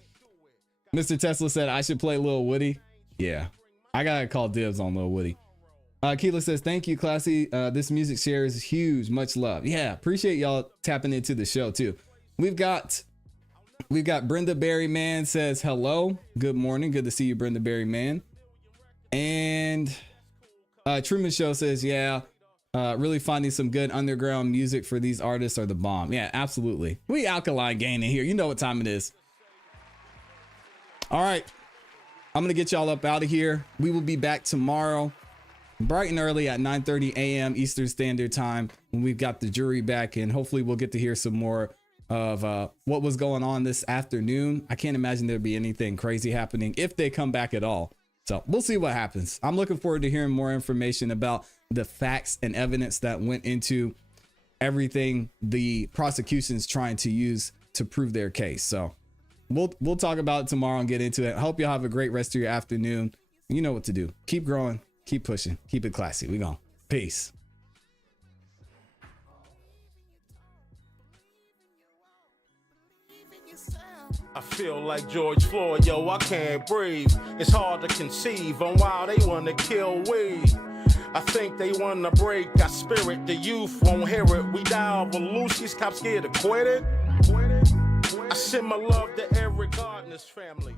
Mr. Tesla said I should play Lil Woody. Yeah, I gotta call dibs on Lil Woody. Keela says, thank you, ClassE. This music share is huge. Much love. Yeah, appreciate y'all tapping into the show too. We've got Brenda Berryman says hello. Good morning. Good to see you, Brenda Berryman. And Truman Show says, yeah, really finding some good underground music for these artists are the bomb. Yeah, absolutely. We Alkaline Gang in here. You know what time it is. All right. I'm going to get y'all up out of here. We will be back tomorrow, bright and early at 9:30 a.m. Eastern Standard Time, when we've got the jury back, and hopefully we'll get to hear some more of what was going on this afternoon. I can't imagine there'd be anything crazy happening if they come back at all. So we'll see what happens. I'm looking forward to hearing more information about the facts and evidence that went into everything the prosecution's trying to use to prove their case. So we'll talk about it tomorrow and get into it. I hope y'all have a great rest of your afternoon. You know what to do. Keep growing, keep pushing, keep it classy. We gone. Peace. I feel like George Floyd, yo, I can't breathe. It's hard to conceive on why they wanna kill we. I think they wanna break our spirit, the youth won't hear it. We die over loose, these cops scared to quit it. I send my love to Eric Gardner's family.